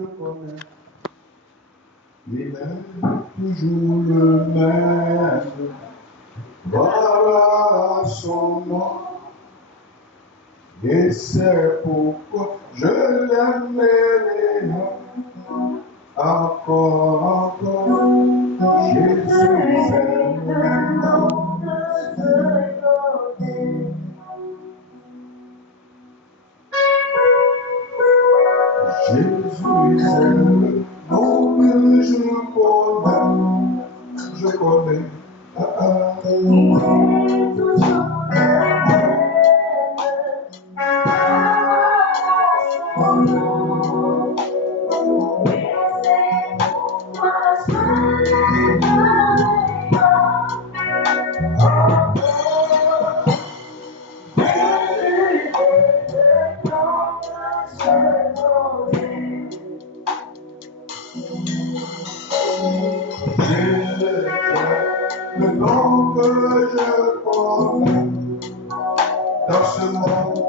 je connais. Il est toujours le même. Voilà son nom. Et c'est pourquoi je l'aimerai encore. Jésus est le nom de Jésus est le nom que je connais. Il est toujours le nom que je connais dans ce monde.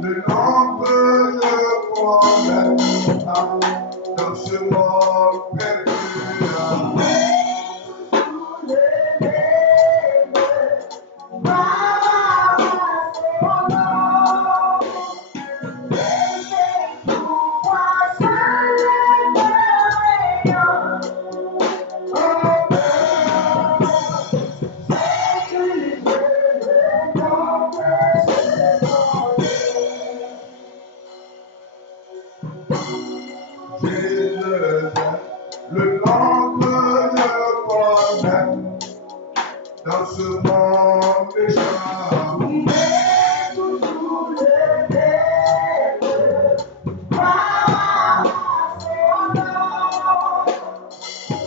Le nom que je connais dans ce monde perdu. Le nom que je connais dans ce monde méchant. Il est toujours le même.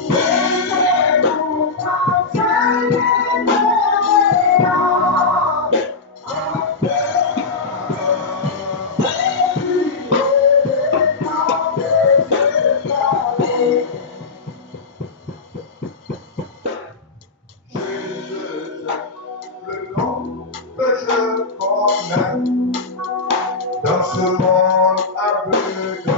C'est pourquoi je l'aimerai. Le nom que je connais dans ce monde aveugle.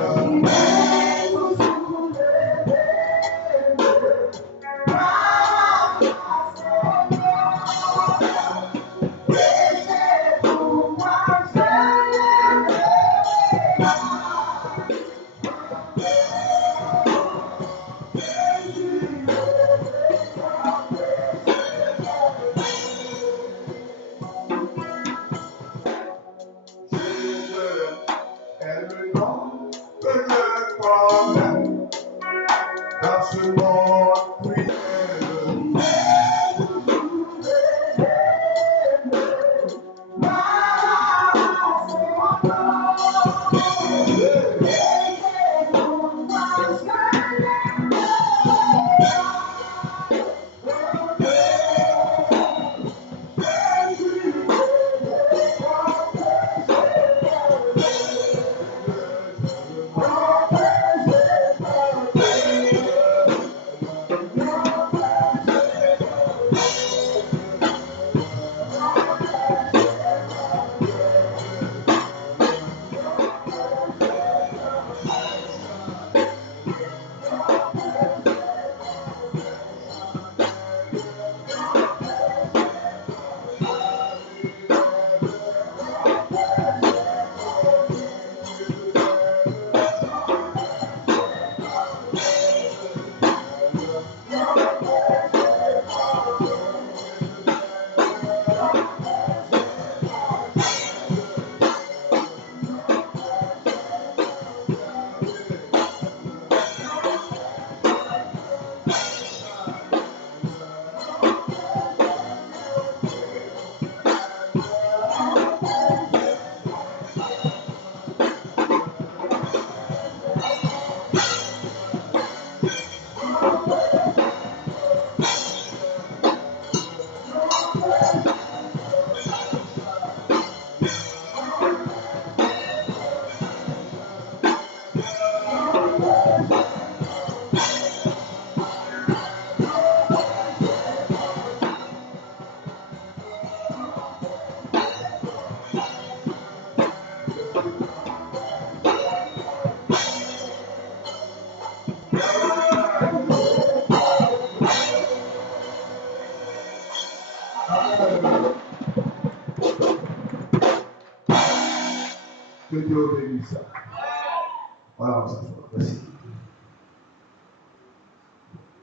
Est le nom que je connais dans ce monde cruel. Que Dieu bénisse. Voilà, on s'assoit. Merci.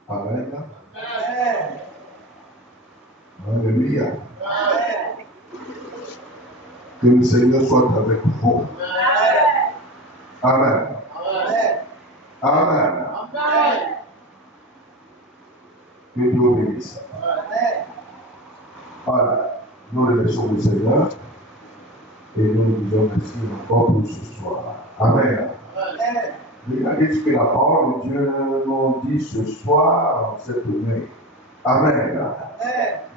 Amen. Alléluia. Que le Seigneur soit avec vous. Amen. Amen. Que Dieu bénisse. Voilà. Nous remercions le Seigneur et nous nous disons merci encore pour ce soir. Amen. Regardez ce que la parole de Dieu nous dit ce soir, en cette nuit. Amen.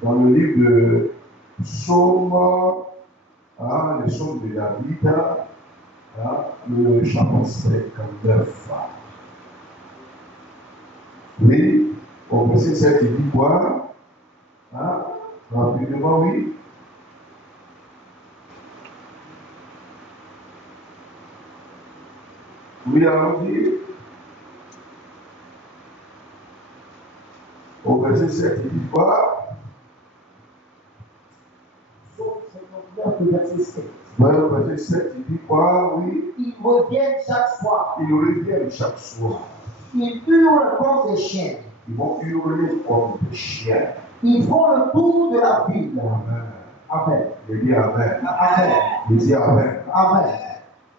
Dans le livre de Psaume, les psaumes de David, le chapitre 59. Oui, au verset 7, il dit quoi? Rapidement, oui. Oui, allons-y. Au verset 7, il dit quoi? Psaume 59, verset 7. Au verset 7, il dit quoi? Oui. Ils reviennent chaque fois. Ils reviennent chaque soir. Ils hurlent comme des chiens. Ils vont hurler comme des chiens. Ils font le tour de la ville. Amen. Amen. Je dis Amen. Amen. Je dis Amen. Amen.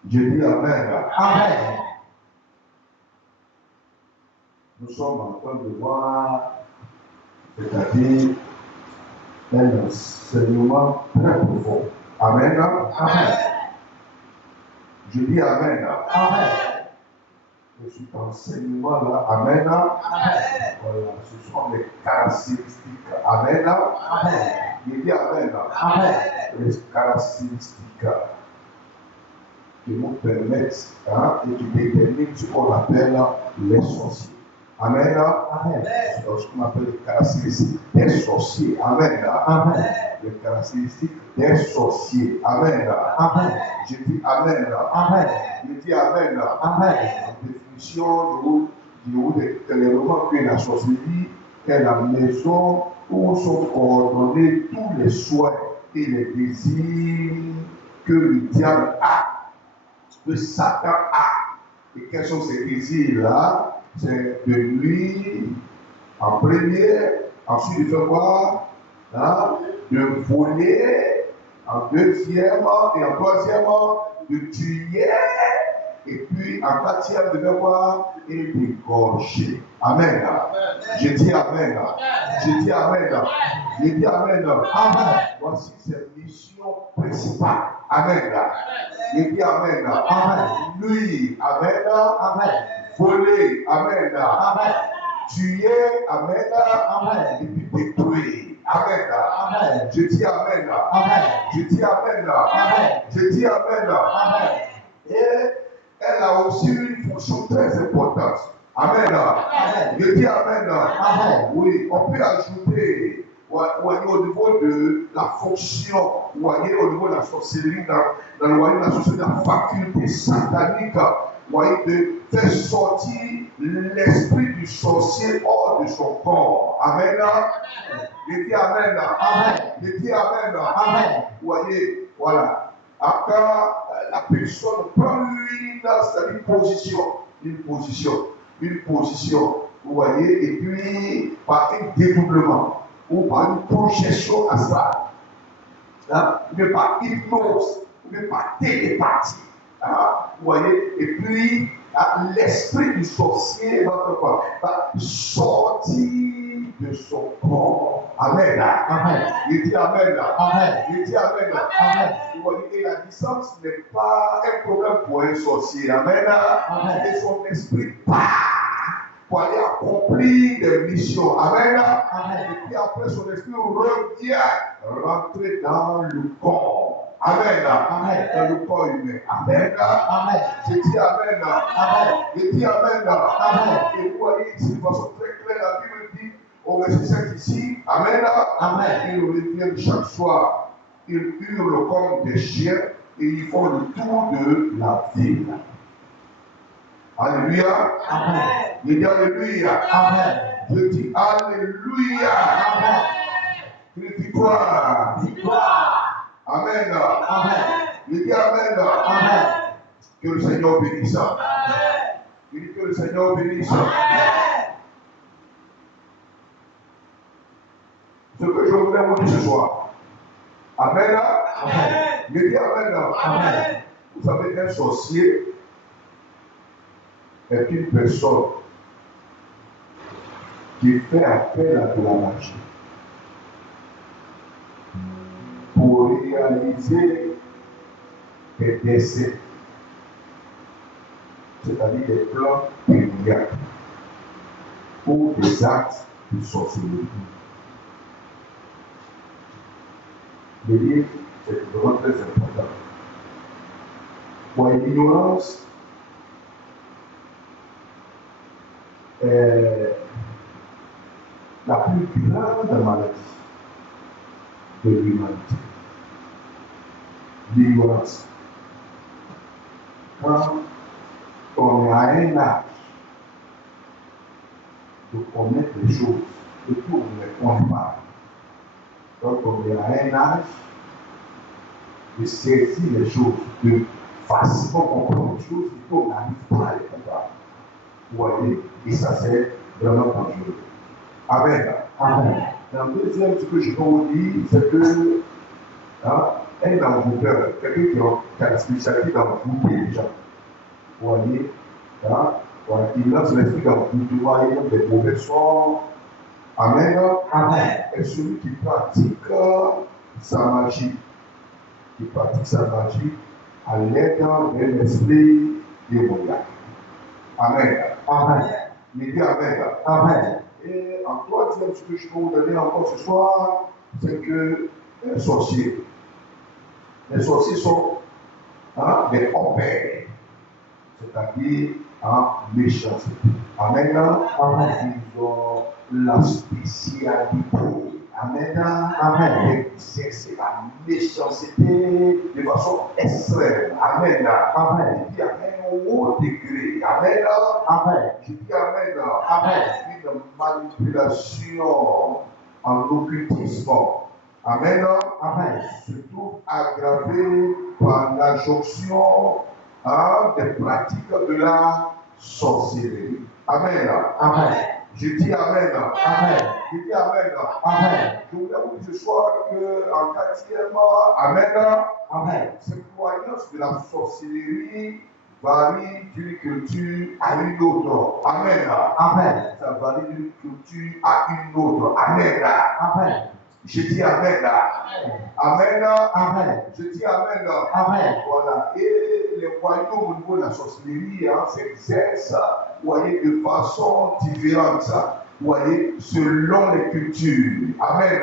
Je dis Amen. Amen. Nous sommes en train de voir, c'est-à-dire un enseignement très profond. Amen. Amen. Je dis Amen. Amen. Et cet enseignement-là, Amen. Amen. Voilà, ce sont les caractéristiques. Amen. Amen. Je dis Amen. Amen. Les caractéristiques qui nous permettent et qui déterminent ce qu'on appelle les sorciers. Amen. Amen. C'est ce qu'on appelle les caractéristiques des sorciers. Amen. Amen. Les caractéristiques des sorciers. Amen. Amen. Je dis Amen. Amen. Je dis Amen. Amen. La définition de clairement que la sorcellerie est la maison où sont coordonnés tous les souhaits et les désirs que le diable a, que Satan a. Et quels sont ces désirs-là? C'est de nuire en premier, ensuite de faire quoi? De voler en deuxième et en troisième, de tuer, et puis en quatrième de faire quoi? Et d'égorger. Amen. Je dis Amen. Je dis Amen. Je dis Amen. Amen. Voici ses missions principales. Amen. Je dis Amen. Amen. Lui, Amen. Amen. Voler, Amen. Amen. Tuer, Amen. Amen. Et puis détruire. Amen. Amen. Je dis Amen. Amen. Je dis Amen. Amen. Je dis Amen. Amen. Et elle a aussi une fonction très importante. Amen. Amen. Je dis Amen. Amen. Oui, on peut ajouter, voyez, au niveau de la fonction, voyez, au niveau de la sorcellerie, dans le royaume de la sorcellerie, la faculté satanique, voyez, de faire sortir l'esprit du sorcier hors de son corps. Amen. Je dis Amen. Amen. Je dis Amen. Amen. Voyez, voilà. Quand la personne prend une position, vous voyez, et puis par un dédoublement ou par une projection astrale, mais par hypnose, mais par télépathie, vous voyez, et puis l'esprit du sorcier va sortir de son corps. Amen. Amen. Il dit Amen. Amen. Il dit Amen. Amen. Vous voyez, et la distance n'est pas un problème pour un sorcier. Amen. Amen. Et son esprit part pour aller accomplir des missions. Amen. Amen. Et puis après, son esprit revient rentrer dans le corps. Amen. Amen. Dans le corps humain. Amen. Amen. Je dis Amen. Amen. Je dis Amen. Amen. Et vous voyez ici de façon très claire, la Bible dit au verset 7 ici, Amen. Amen. Ils reviennent chaque soir. Ils hurlent comme des chiens et ils font le tour de la ville. Alléluia. Amen. Je dis Alléluia. Amen. Je dis Alléluia. Amen. Victoire. Victoire. Amen. Amen. Je dis Amen. Amen. Que le Seigneur bénisse. Il dit que le Seigneur bénisse. Ce que je voulais vous dire ce soir. Amen. Je dis Amen. Vous savez, un sorcier est une personne qui fait appel à de la magie pour réaliser des décès, c'est-à-dire des plans démoniaques ou des actes de sorcellerie. Le livre, c'est vraiment très important. Pour l'ignorance, la plus grande maladie de l'humanité. L'ignorance. Quand on est à un âge de connaître les choses, et puis on ne les connaît pas. Quand on est à un âge de saisir les choses, de facilement comprendre les choses, et puis on n'arrive pas à les comprendre. Vous voyez, et ça c'est vraiment dangereux. Amen. La deuxième, ce que je peux vous dire, c'est que un envoûteur, quelqu'un qui a la spécialité d'envoûter les gens. Vous voyez, il lance l'esprit d'envoûtement, il donne des mauvais sorts. Amen. Et celui qui pratique sa magie, à l'aide de l'esprit démoniaque. Amen. Il dit Amen. Et en troisième, ce que je peux vous donner encore ce soir, c'est que les sorciers sont des opères, c'est-à-dire en méchanceté. Amen. Ils ont la spécialité. Amen. C'est la méchanceté de façon extrême. Amen. Il dit Amen au haut degré. Amen. Je dis Amen. Une manipulation en occultisme. Amen. Se trouve aggravée par la jonction des pratiques de la sorcellerie. Amen. Je dis Amen. Je dis Amen. Je voulais vous dire ce soir qu'en quatrième, Amen. Cette croyance de la sorcellerie varie d'une culture à une autre. Amen. Ça varie d'une culture à une autre. Amen. Je dis Amen. Je dis Amen. Voilà. Et les royaumes au niveau de la sorcellerie s'exercent, vous voyez, de façon différente. Vous voyez, selon les cultures. Amen.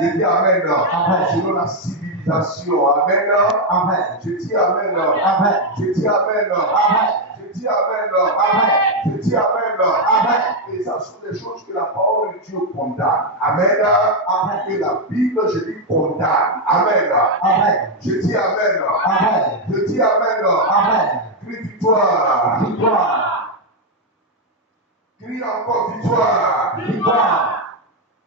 Je dis Amen. Selon la civilisation. Amen. Je dis Amen. Je dis Amen. Je dis Amen. Je dis Amen. Et ça sont des choses que la parole de Dieu condamne. Amen. Et la Bible, je dis, condamne. Amen. Je dis Amen. Je dis Amen. Crie victoire. Crie encore victoire.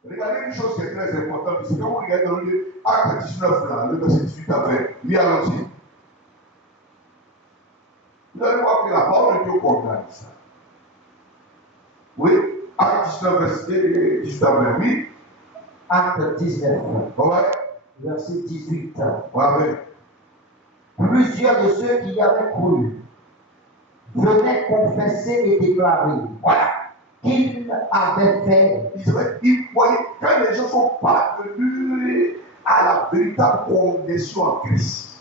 Regardez une chose qui est très importante. C'est quand vous regardez dans le Acte 19, là, le verset 18 à 20. Lui, allons-y. Vous allez voir que la parole de Dieu condamne ça. Oui, Acte 19, verset 18 à 20. Oui. Acte 19, verset 18. Ouais. Plusieurs de ceux qui y avaient cru venaient confesser et déclarer qu'ils avaient fait. Voyez, quand les gens sont parvenus à la véritable conversion en Christ,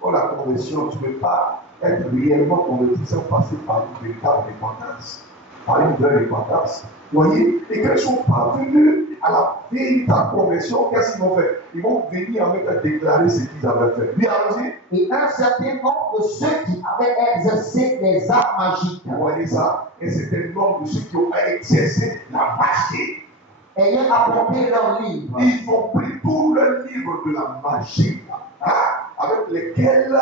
pour la conversion, tu ne peux pas être réellement converti sans passer par une véritable repentance, par une vraie repentance. Vous voyez, et quand ils sont parvenus à la véritable conversion, qu'est-ce qu'ils vont faire? Ils vont venir avec à déclarer ce qu'ils avaient fait. Oui, allons-y. Et un certain nombre de ceux qui avaient exercé les arts magiques. Vous voyez ça? Un certain nombre de ceux qui ont exercé la magie. Ayant apporté leur livre. Ils ont pris tout le livre de la magie. Avec lesquels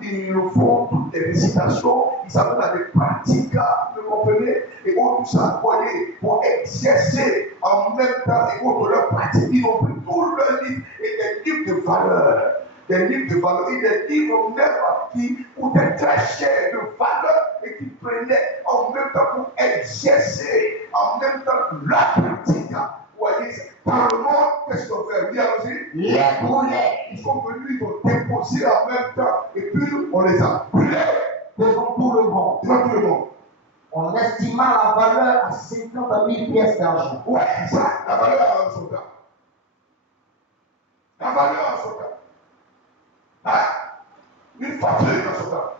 ils font toutes les récitations, ils s'appellent à des pratiques, vous comprenez? Et tout ça, vous voyez, pour exercer en même temps et contre leur pratique, ils ont pris tout le livre et des livres de valeur. des livres de valeur, et des livres même qui coûtaient très cher de valeur et qui prenaient en même temps pour exercer en même temps la pratique. Vous voyez, par le monde, qu'est-ce qu'on fait? Oui, allons-y. Les brûler Ils sont venus, ils ont déposé en même temps, et puis on les a brûlés devant tout le monde. devant tout le monde. On estima la valeur à 50 000 pièces d'argent. Ouais, c'est ça, la valeur à un soldat. La valeur à un soldat. Hein? Une fortune à un soldat.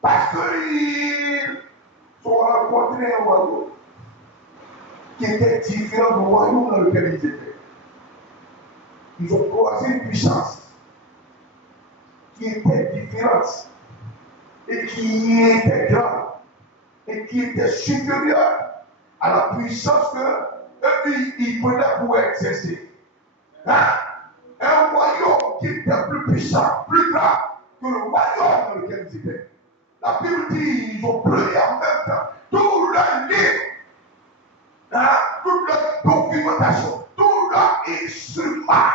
Parce qu'ils ont rencontré un royaume qui était différent du royaume dans lequel ils étaient. Ils ont croisé une puissance qui était différente et qui était grande et qui était supérieure à la puissance que eux, ils prenaient pour exercer. Hein? Un royaume qui était plus puissant, plus grand que le royaume dans lequel ils étaient. La Bible dit ils ont brûlé en même temps tout leur livre, hein, toute leur documentation, tout leur instrument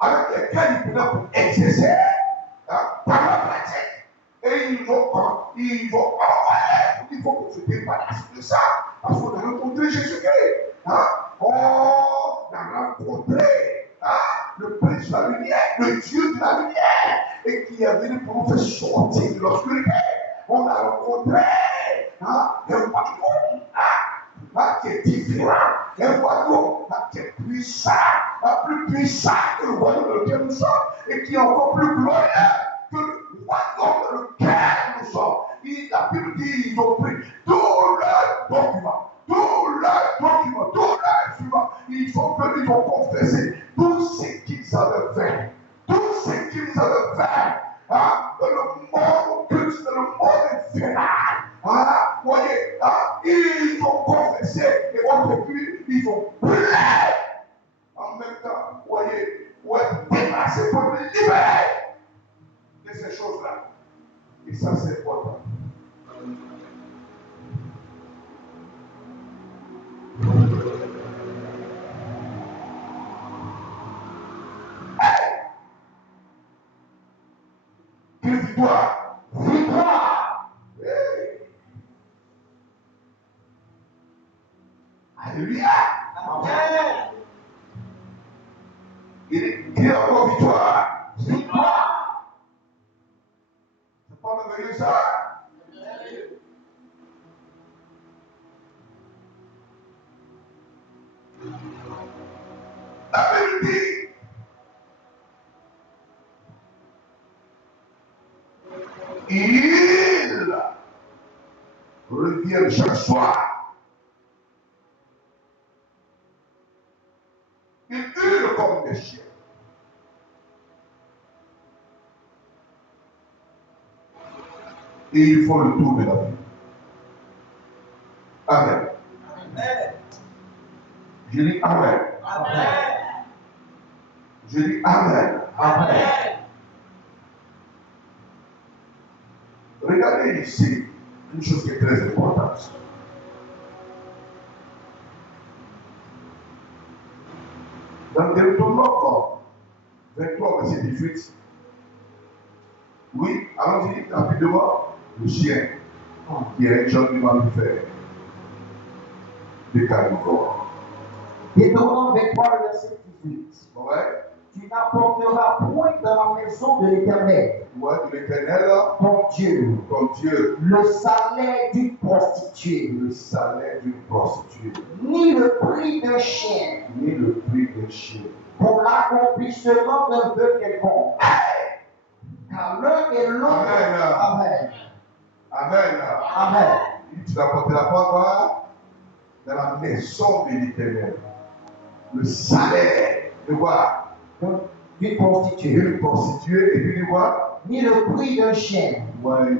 avec lesquels ils pouvaient pour exercer, hein, par la pratique. Et ils vont envoyer, il faut qu'on se débarrasse de ça, parce qu'on a rencontré Jésus-Christ. Hein? On a rencontré, hein, le Prince de la lumière, le Dieu de la lumière, et qui est venu pour nous faire sortir de l'obscurité. On a rencontré, hein, un royaume, qui est différent, un royaume qui est puissant, plus puissant que le royaume dans lequel nous sommes, et qui est encore plus glorieux que le royaume dans lequel nous sommes. La Bible dit ils ont pris tous leurs documents, tous leurs instruments. Ils ont venu, ils ont confessé tout ce qu'ils avaient fait, tout ce qu'ils avaient fait, hein, dans le monde occulte, dans le monde infernal. Hein, voyez, hein, ils ont confessé et depuis ils ont brûlé. En même temps, voyez, pour être débarrassé, pour être libéré de ces choses-là. Et ça, c'est important. Quelle victoire! Victoire! Hey. Alléluia! Amen. Il dit encore victoire. Victoire! C'est pas merveilleux ça? La Bible dit, ils reviennent chaque soir. Ils hurlent comme des chiens. Et ils font le tour de la vie. Amen. Amen. Je dis Amen. Amen. Je dis Amen. Amen. Regardez ici une chose qui est très importante. Dans Deutéronome 23, verset 18. Oui, allons-y rapidement. Le chien qui est un genre de mammifère de carnivore. Deutéronome 23, verset 18. Ouais. Tu n'apporteras point dans la maison de l'Éternel, Ouais, de l'Éternel, ton Dieu, le salaire d'une prostituée, le salaire d'une prostituée, ni le prix d'un chien, ni le prix d'un chien, pour l'accomplissement d'un vœu quelconque. Car l'un et l'autre. Amen. Amen. Amen. Amen. Tu n'apporteras pas dans la maison de l'Éternel le salaire de quoi? D'une prostituée. Une prostituée et puis de quoi? Ni le prix d'un chien. Voyez.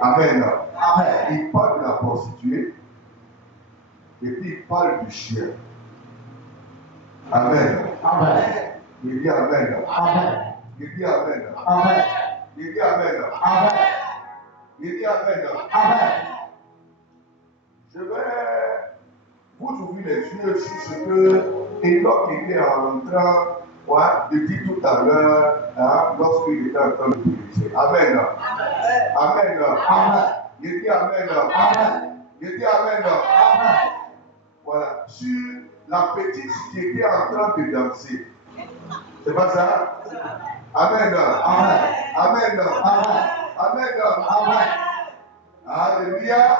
Amen. Amen. Il parle de la prostituée et puis il parle du chien. Amen. Amen. Il dit Amen. Amen. Il dit Amen. Amen. Il dit Amen. Amen. Il dit Amen. Amen. Je vais vous ouvrir les yeux sur ce que Enoch était en train Ouais, je dis tout à l'heure, lorsqu'il était en train de prêcher. Amen. Amen. Amen. Je dis Amen. Amen. Je dis Amen. Amen. Voilà. Sur la petite qui était en train de danser. C'est pas ça? Amen. Amen. Amen. Amen. Amen. Amen. Alléluia.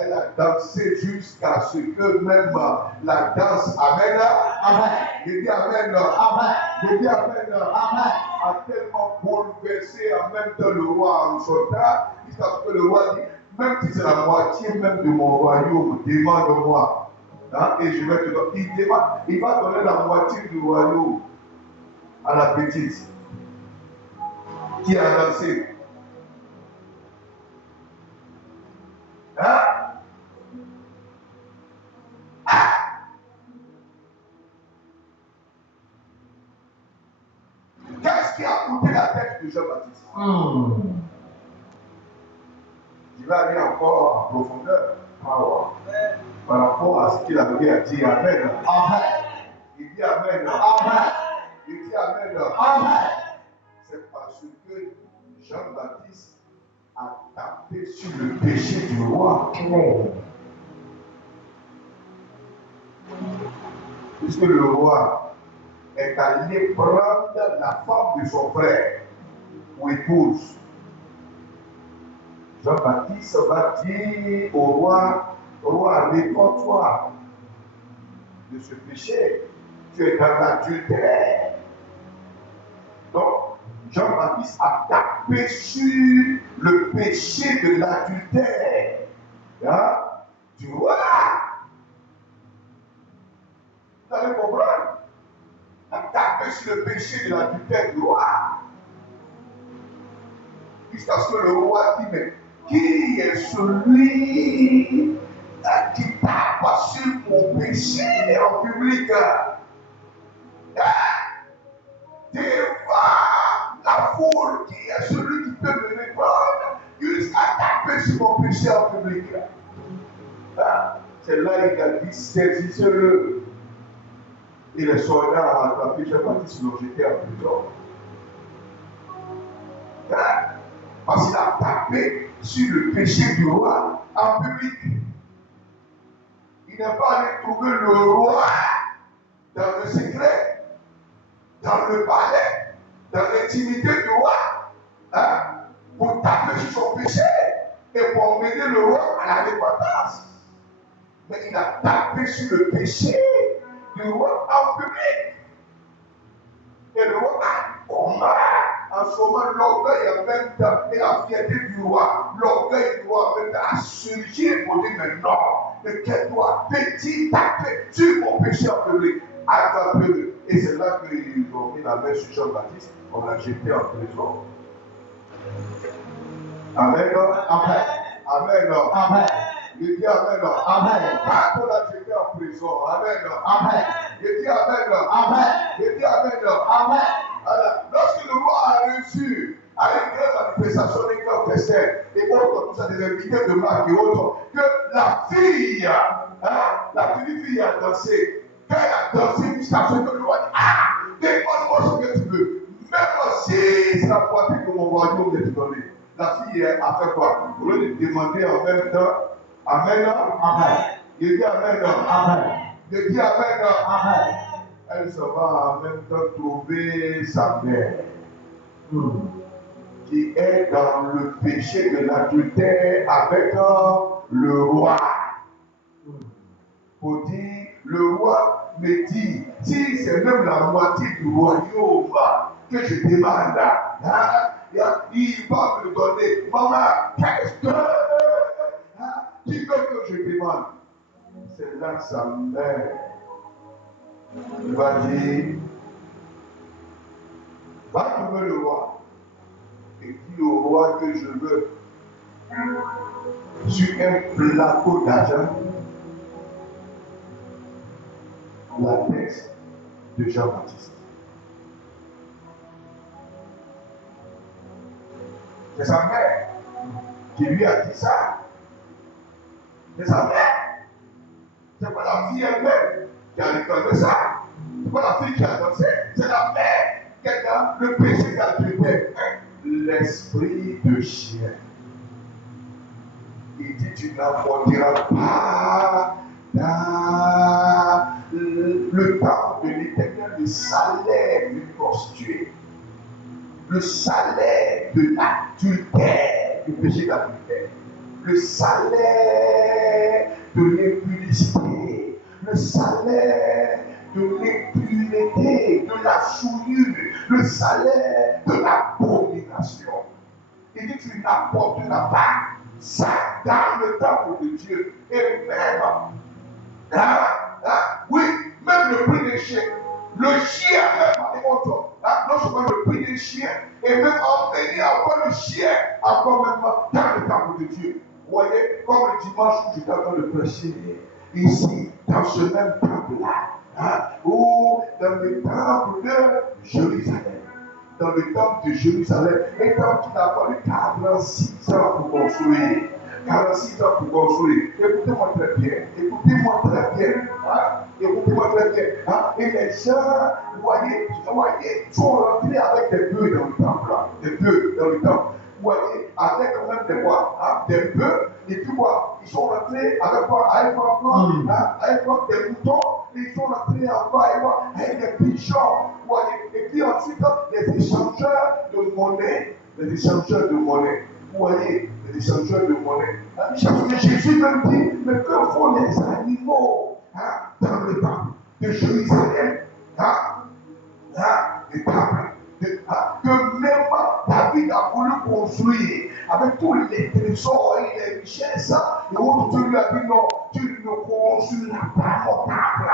Elle a dansé jusqu'à ce que même la danse, Amen. Amen. Je dis Amen. Amen. Je dis Amen. Amen. A tellement bouleversé en même temps le roi en sautant, jusqu'à ce que le roi dit, même si c'est la moitié même de mon royaume, demande-moi. Et je vais te donner. Il va donner la moitié du royaume à la petite qui a dansé. Qu'est-ce qui a coûté la tête de Jean-Baptiste? Je vais aller encore en profondeur par rapport à ce qu'il avait dit. Amen. Amen. Il dit Amen. Amen. Il dit Amen. Amen. C'est parce que Jean-Baptiste a tapé sur le péché du roi. Puisque le roi est allé prendre la femme de son frère ou épouse. Jean-Baptiste va dire au roi, réponds-toi de ce péché. Tu es dans l'adultère. Donc, Jean-Baptiste a tapé sur le péché de l'adultère du roi. Vous allez comprendre? Il a tapé sur le péché de l'adultère du roi. Jusqu'à ce que le roi dit, mais qui est celui qui tape sur mon péché en public? Devant la foule, qui est celui qui peut me répondre jusqu'à taper sur mon péché en public? C'est là qu'il a dit, saisissez-le. Et les soldats ont attrapé Jean-Baptiste, l'ont jeté en prison. Parce qu'il a tapé sur le péché du roi en public. Il n'est pas allé trouver le roi dans le secret, dans le palais, dans l'intimité du roi, pour taper sur son péché et pour emmener le roi à la repentance. Mais il a tapé sur le péché du roi en public. Et le roi a combat. En ce moment, l'orgueil en même temps et la fierté du roi, l'orgueil du roi en même temps a surgi pour dire, mais non, de quel droit petit taper sur mon péché en public? Attrape-le. Et c'est là qu'ils ont mis la main sur Jean-Baptiste, on l'a jeté en prison. Amen. Amen. Amen. Amen. Je dis Amen. Amen. Quand on l'a jeté en prison, Amen. Amen. Je dis Amen. Amen. Je dis Amen. Amen. Alors, lorsque le roi a reçu à une grande manifestation, des grands festins et autres, tout ça, des invités de marque et autres, que la fille, la petite fille a dansé. Quand elle a dansé jusqu'à ce que le roi dit, demande-moi ce que tu veux. Même si c'est la poitrine de mon royaume de te donner. La fille a fait quoi? Au lieu de demander en même temps, Amen. Amen. Je dis Amen. Amen. Je dis Amen. Amen. Elle se va en même temps trouver sa mère, qui est dans le péché de l'adultère avec le roi. Pour dire, le roi me dit, si c'est même la moitié du royaume que je demande, il va me donner. Maman, qu'est-ce que tu veux que je demande? C'est là sa mère. Il va dire, va trouver le roi et dis au roi que je veux sur un plateau d'argent la tête de Jean-Baptiste. C'est sa mère qui lui a dit ça. C'est sa mère. C'est pas la fille elle-même qui a réclamé ça. C'est pas la fille qui a le péché d'adultère, l'esprit de chien. Il dit, tu n'apporteras pas dans le temple de l'Éternel le salaire d'une prostituée, le salaire de l'adultère, du péché d'adultère, le salaire de l'impudicité, le salaire de l'impureté, de la souillure, le salaire de l'abomination. Il dit, tu n'apporteras pas ça dans le temple de Dieu. Et même, oui, même le prix des chiens. Le chien même, non seulement le prix des chiens, et même emmener encore le chien, encore même dans le temple de Dieu. Vous voyez, comme le dimanche où j'étais en train de prêcher, ici, dans ce même temple-là, ou dans le temple de Jérusalem. Dans le temple de Jérusalem, un temple qui n'a fallu 46 ans pour construire. 46 ans pour construire. Écoutez-moi très bien. Écoutez-moi très bien. Écoutez-moi très bien. Et les gens, vous voyez, sont rentrés avec des bœufs dans le temple. Des bœufs dans le temple. Vous voyez, avec quand même des quoi, des bœufs. Et puis quoi, ils sont rentrés avec quoi, avec des moutons. Ils sont rentrés encore avec des pigeons. Vous voyez. Et puis ensuite, les échangeurs de monnaie. Les échangeurs de monnaie. Vous voyez, les échangeurs de monnaie. Jésus même dit, mais que font les animaux dans le temple de Jérusalem? Les temples. Que même David a voulu construire avec tous les trésors et les richesses. Et autre Dieu lui a dit non, tu ne construiras pas mon temple.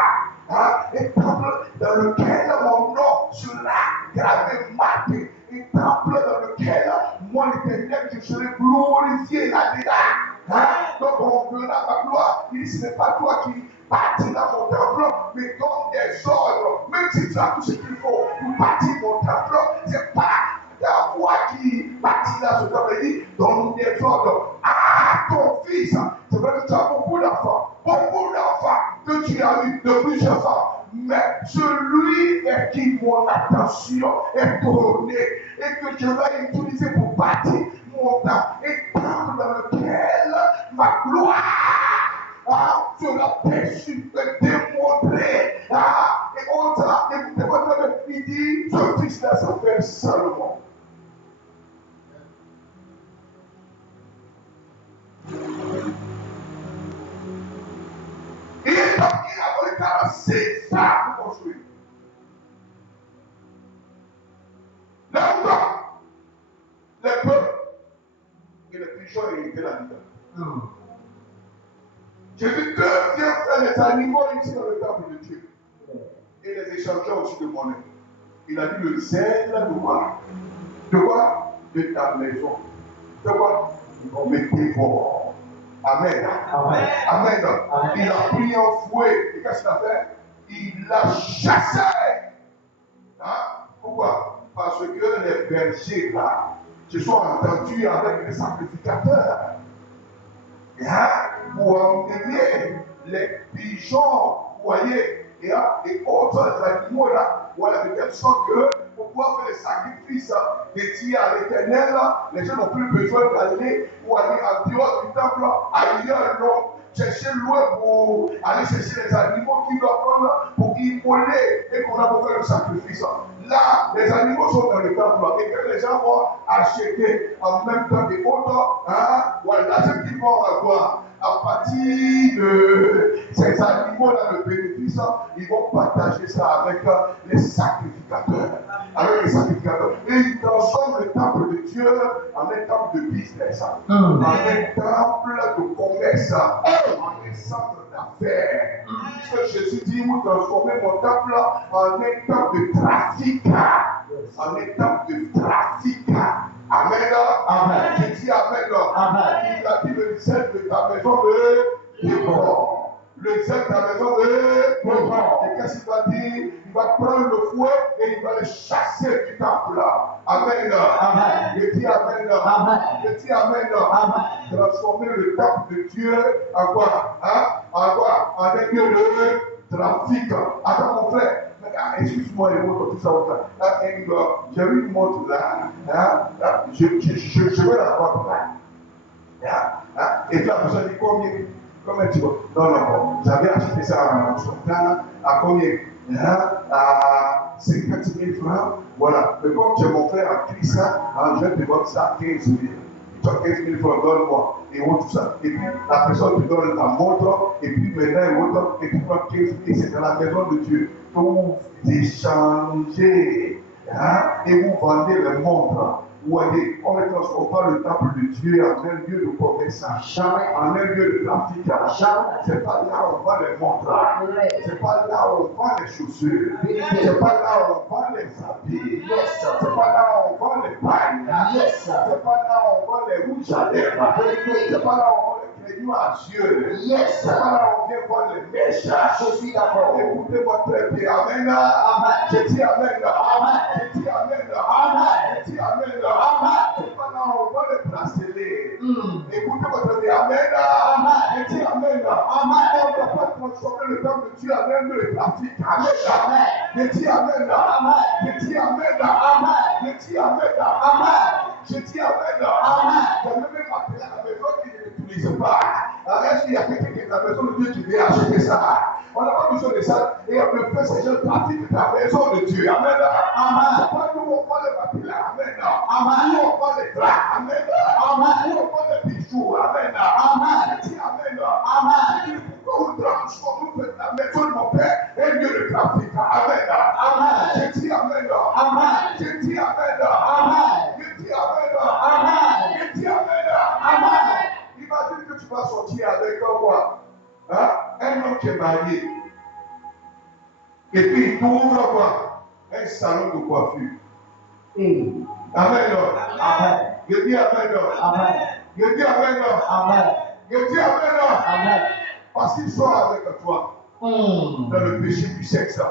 Un temple dans lequel mon nom sera gravé, marqué. Un temple dans lequel moi l'Éternel je serai glorifié là-dedans. Donc on verra ma gloire. Il dit ce n'est pas toi qui bâtiras mon temple, mais donne des ordres. Même si tu as tout ce qu'il faut pour bâtir mon temple, c'est pas ta voix qui bâtira ce temple. Il dit donne des ordres à ton fils. C'est vrai que tu as beaucoup d'enfants que tu as eu de plusieurs ans. Mais celui vers qui mon attention est tournée et que je vais utiliser pour bâtir mon temple, et temple dans lequel ma gloire sera perçue et démontrée. Et on sera, écoutez-moi très bien, il dit, ce fils-là s'appelle Salomon. Il a fallu 46 ans pour construire. Là-dedans, les peuples et les pigeons étaient là-dedans. Jésus vient faire les animaux ici dans le temple de Dieu. Et les échangeurs aussi de monnaie. Il a dit le zèle de quoi? De quoi? De ta maison. De quoi? On mettait fort. Amen. Amen. Amen. Amen. Il a pris un fouet. Et qu'est-ce qu'il a fait? Il l'a chassé. Pourquoi? Parce que les bergers là se sont entendus avec les sacrificateurs. Pour emmener les pigeons, vous voyez, et autres animaux là, voilà, de telle sorte que pour pouvoir faire les sacrifices dédiés à l'Éternel, les gens n'ont plus besoin d'aller ou aller en dehors du temple, ailleurs, non. Chercher loin pour aller chercher les animaux qui doivent prendre pour immoler et qu'on a pour faire le sacrifice. Là, les animaux sont dans le temple et que les gens vont acheter en même temps que autres, voilà, l'argent qu'ils vont avoir à partir de ces animaux-là, le bénéfice, ils vont partager ça avec les sacrificateurs. Avec les sacrificateurs. Et ils transforment le temple de Dieu en un temple de business, en un temple de commerce, en un centre d'affaires. Puisque Jésus dit, vous transformez mon temple en un temple de trafic. En un temple de trafic. Amen. Amen. Je dis Amen. Amen. Il a dit le zèle de ta maison de déport. Le zèle de ta maison de déport. Et qu'est-ce qu'il va dire? Il va prendre le fouet et il va le chasser du temple. Amen. Amen. Je dis Amen. Amen. Je dis Amen. Amen. Transformer le temple de Dieu en quoi? En quoi? En un lieu de trafic. Attends mon frère. excuse-moi, les mots, tout ça, j'ai eu une montre là, je vais la vendre là. Et puis la personne dit combien tu vois? Non, j'avais acheté ça en son temps, à combien? À 50 000 francs, voilà. Mais comme tu es mon frère en Christ, je vais te vendre ça à 15 000. Tu as 15 000 francs, donne-moi. Et tout ça. Et puis la personne te donne ta montre, et puis maintenant, et tu prends 15 000, et c'est dans la maison de Dieu. Donc vous échangez, et vous vendez les montres. Voyez, on ne transforme pas le temple de Dieu en un lieu de commerce, en un lieu de trafic. C'est pas là où on vend les montres, c'est pas là où on vend les chaussures, c'est pas là où on vend les habits, c'est pas là où on vend les pailles, c'est pas là où on vend les rouges à lèvres, c'est pas là où on vend les crayons à yeux, c'est pas là où on vient voir les mèches. Je suis d'accord. Écoutez-moi très bien, amen. Je dis amen, je dis amen, je dis amen. C'est pas là où on va les bracelets. Écoutez-moi très bien, amen. Je dis amen. On ne doit pas transformer le temple de Dieu en un lieu de trafic. Amen. Je dis amen. Je dis amen. Je dis amen. Je dis amen. J'ai même appelé à la maison qui ne l'utilise pas. Est-ce qu'il y a quelqu'un qui est dans la maison de Dieu qui veut acheter ça? On n'a pas besoin de ça. Et on peut faire ces gens trafic de la maison de Dieu. Amen. C'est pas nous on va les bâtir. Amen. Nous on va les draps. Amen. Nous on va les bijoux. Amen. Je dis amen. Je dis pourquoi vous transformez, vous faites la maison de mon père un lieu de trafic. Amen. Je dis amen. Je dis amen. Je dis amen. Je dis amen. Imagine que tu vas sortir avec quoi? Un homme qui est marié. Et puis il t'ouvre quoi? Un salon de coiffure. Amen. Je dis amen. Je dis amen. Je dis amen. Parce qu'il sort avec toi dans le péché du sexe. Amen.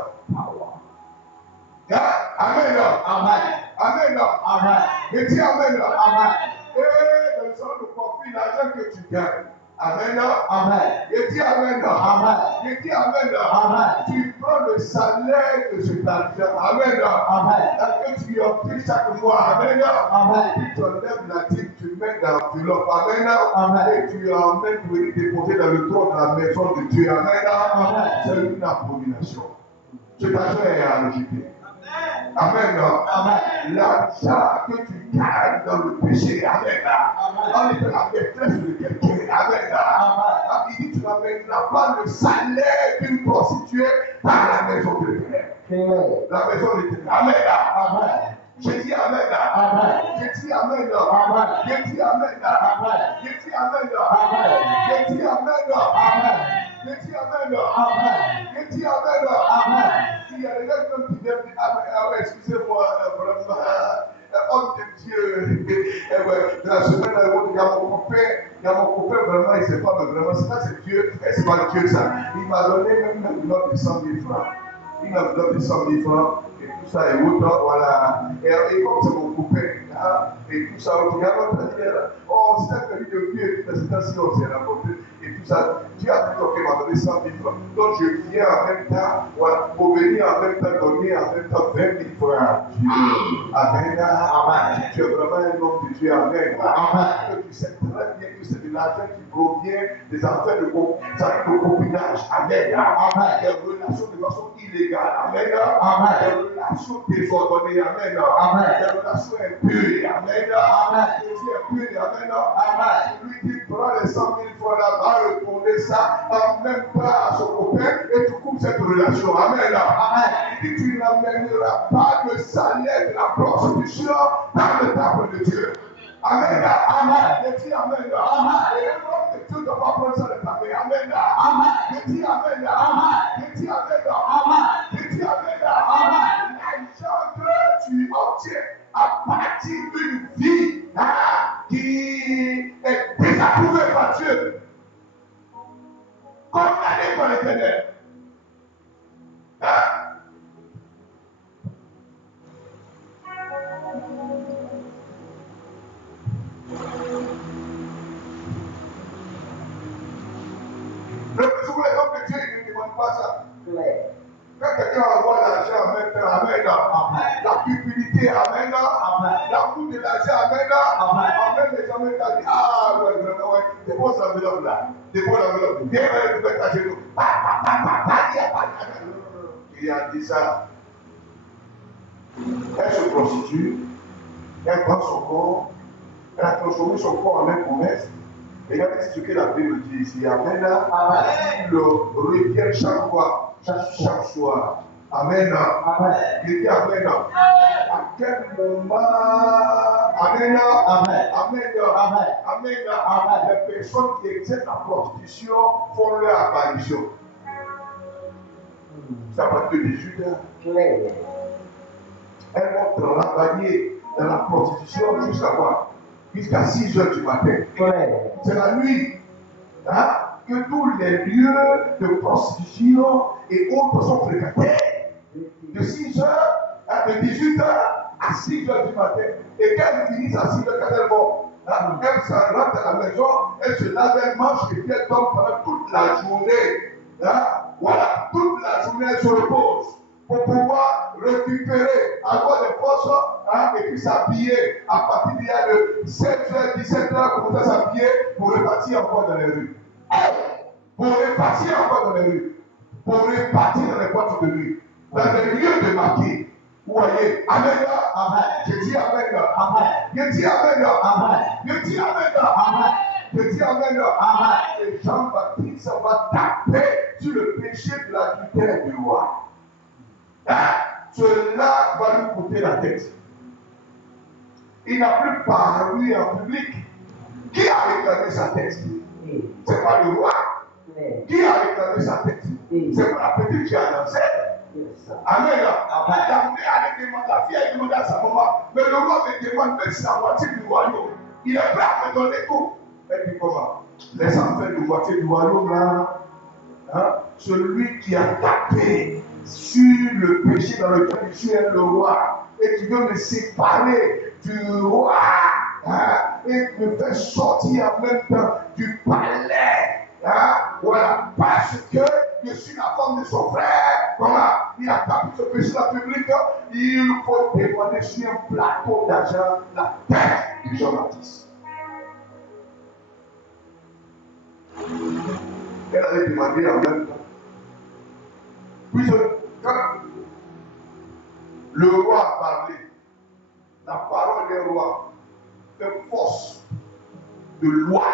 Je dis amen. Et dans le salon de coiffure, l'argent que tu gagnes. Amen. Je dis amen. Je dis amen. Tu prends le salaire de cet argent. Amen. Que tu obtiens chaque mois. Amen. Puis tu enlèves la dîme, tu mets dans l'enveloppe. Amen. Et tu emmènes pour y déposer dans le trône de la maison de Dieu. Amen. C'est une abomination. Cet argent est à rejeter. Amen. L'argent que tu gagnes dans le péché. Amen. On est dans la maîtresse de quelqu'un. Amen. Il dit tu n'amèneras pas le salaire d'une prostituée dans la maison de Dieu. La maison de Dieu. Amen. Je dis amen. Je dis amen. Je dis amen. Je dis amen. Je dis amen. Je dis amen. Je dis amen. Il y a des gens qui viennent dire amen. Excusez-moi, vraiment. Homme de Dieu. La semaine, il y a mon copain, vraiment, il ne sait pas, mais vraiment, c'est Dieu. C'est pas Dieu ça. Il m'a donné même une note de 100 000 francs. Il m'a donné 100 000 francs. Et tout ça, et autres, voilà. Et comme c'est mon copain, et tout ça, regarde, on s'est fait de vieux, et tout ça, on s'est rencontré, et tout ça. Dieu a dit, ok, m'a donné 100 000 francs. Donc je viens en même temps, voilà, pour venir en même temps, donner en même temps 20 000 francs à Dieu. Amen. Tu es vraiment un homme de Dieu. Amen. Que tu sais très bien que c'est de l'argent qui provient des affaires de copinage. Amen. Des relations de façon illégale. Amen. Des relations désordonnées. Amen. Des relations impures. Amen. Dieu impur. Amen. Lui dit prends les 100 000 francs là-bas, retourner ça, même pas à son copain, et tu coupes cette relation. Amen. Il dit tu n'amèneras pas le salaire de la prostitution dans le temple de Dieu. Amen. Je dis amen. Et l'homme de Dieu ne doit pas prendre ça de ta main. Amen. Je dis amen. Je dis amen. Je dis amen. L'argent que tu obtiens à partir d'une vie qui est désapprouvée par Dieu, condamnée par l'Éternel. Le plus souvent, les hommes de Dieu, ils ne demandent pas ça. Quand quelqu'un envoie l'argent, amen, amen. La cupidité, amen. L'amour de l'argent, amen. Amen, les gens me disent, ah, ouais, vraiment, ouais, dépose l'enveloppe là. Dépose l'enveloppe. Viens, tu mets ta genou. Il a dit ça. Elle se prostitue, elle vend son corps, elle a transformé son corps en un commerce. Regardez ce que la Bible dit ici. Amen. Il le revient chaque fois, chaque soir. Amen. Il dit Amen. À quel moment, Amen. Amen. Les personnes qui exercent la prostitution font leur apparition. Ça va de 18 heures. Elles vont travailler dans la prostitution jusqu'à 6 heures du matin. C'est la nuit que tous les lieux de prostitution et autres sont fréquentés. De 6 heures, de 18 heures à 6 heures du matin. Et quand elles finissent à 6 heures, quand elles vont, elles se rentrent à la maison, elles se lavent, elles mangent et puis elles dorment pendant toute la journée. Voilà, toute la journée elles se reposent pour pouvoir récupérer, avoir des forces et puis s'habiller à partir de 16h, 17h, commencer à s'habiller pour repartir encore dans les rues. Pour repartir encore dans les rues. Pour repartir dans les boîtes de nuit. Dans les lieux démarqués. Vous voyez, Amen. Je dis Amen. Je dis Amen. Je dis Amen. Je dis Amen. Et Jean-Baptiste va taper sur le péché de l'adultère du roi. Cela va lui coûter la tête. Il n'a plus paru en public. Qui a réclamé sa tête? C'est pas le roi. Qui a réclamé sa tête? C'est pas la petite qui a lancé. Amen. La fille a demandé à sa maman, mais le roi me demande même si la moitié du royaume. Il est prêt à me donner tout. Elle dit comment? Les enfants de moitié du royaume là, celui qui a tapé sur le péché dans lequel je suis le roi et qui veut me séparer du roi et me faire sortir en même temps du palais. Voilà, parce que je suis la femme de son frère. Voilà, il a tapé ce péché dans le public. Il faut demander sur un plateau d'argent la tête de Jean-Baptiste. Elle allait demander en même temps. Puisque quand le roi a parlé, la parole des rois fait force de loi.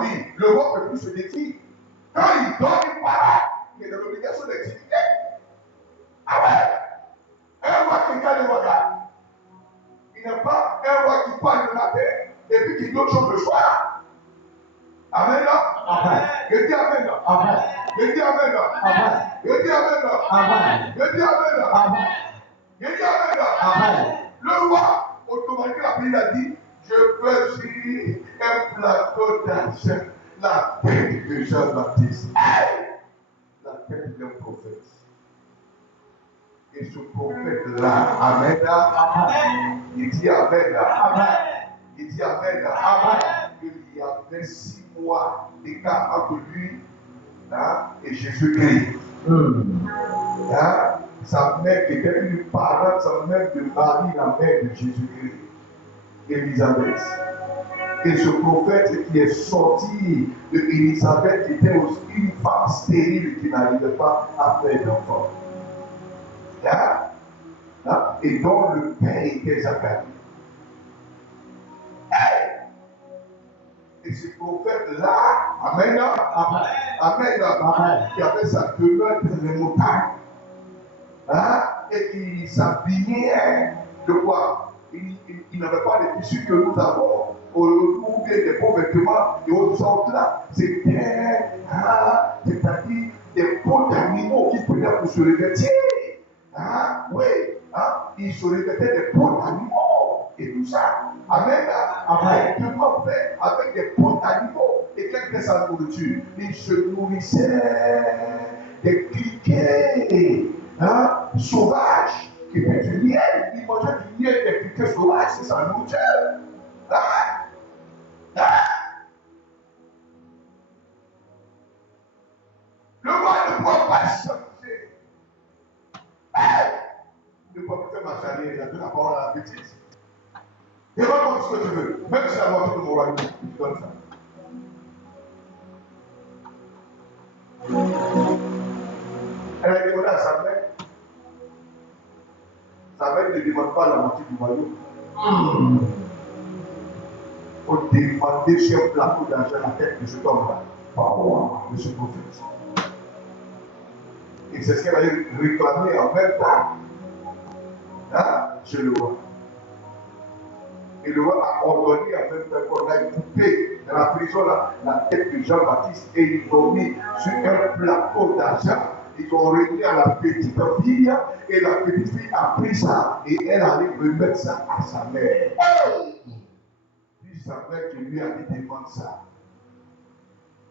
Oui, le roi ne peut plus se défier. Quand il donne une parole, il est dans l'obligation d'exécuter. Ah ouais? Un roi qui regarde le regard. Il n'est pas un roi qui parle le matin et puis qui donne chose le soir. Amen. Je dis Amen. Je dis Amen. Je dis Amen. Je dis Amen. Je dis Amen. Le roi, automatiquement, il a dit, je veux sur un plateau d'argent la tête de Jean-Baptiste. La tête d'un prophète. Et ce prophète-là, Amen. Il dit Amen. Il dit Amen. Il y avait 6 mois d'écart entre lui et Jésus-Christ. Sa mère qui était une parente, sa mère de Marie, la mère de Jésus-Christ, Élisabeth. Et ce prophète qui est sorti de Élisabeth, qui était aussi une femme stérile qui n'arrivait pas à faire d'enfant. Et dont le père était Zacharie. Et ce prophète-là, Amen, qui avait sa demeure dans les montagnes, et qui s'habillait de quoi? Il n'avait pas les tissus que nous avons, ou bien des beaux vêtements et autres sortes là. C'était, c'est-à-dire des peaux d'animaux qui prenaient pour se revêtir. Oui, il se revêtait des peaux d'animaux et tout ça. Amen. Comment faire avec des peaux d'animaux? Et quelle était sa nourriture? Il se nourrissait des criquets sauvages qui étaient du miel. Il mangeait du miel des criquets sauvages, c'est sa nourriture. Le roi ne pourra pas Demande-moi ce que tu veux. Même si la moitié de mon royaume, je donne ça. Elle a demandé à sa mère. Sa mère ne demande pas la moitié du royaume. Il faut demander sur un plateau d'argent à la tête de cet homme-là. De ce prophète. Et c'est ce qu'elle allait réclamer en même temps. Hein, chez le roi. Et le roi a ordonné en même temps qu'on aille couper dans la prison la tête de Jean-Baptiste et ils l'ont mis sur un plateau d'argent. Ils ont remis à la petite fille et la petite fille a pris ça et elle allait remettre ça à sa mère. Puis sa mère qui lui a dit demande ça.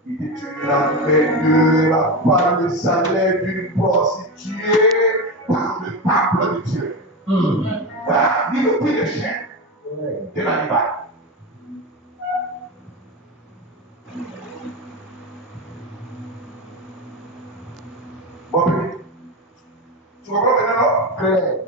Il dit tu n'amèneras pas le salaire d'une prostituée dans le temple de Dieu. Ni le prix de chien de l'animal. Bon, tu comprends maintenant? Tu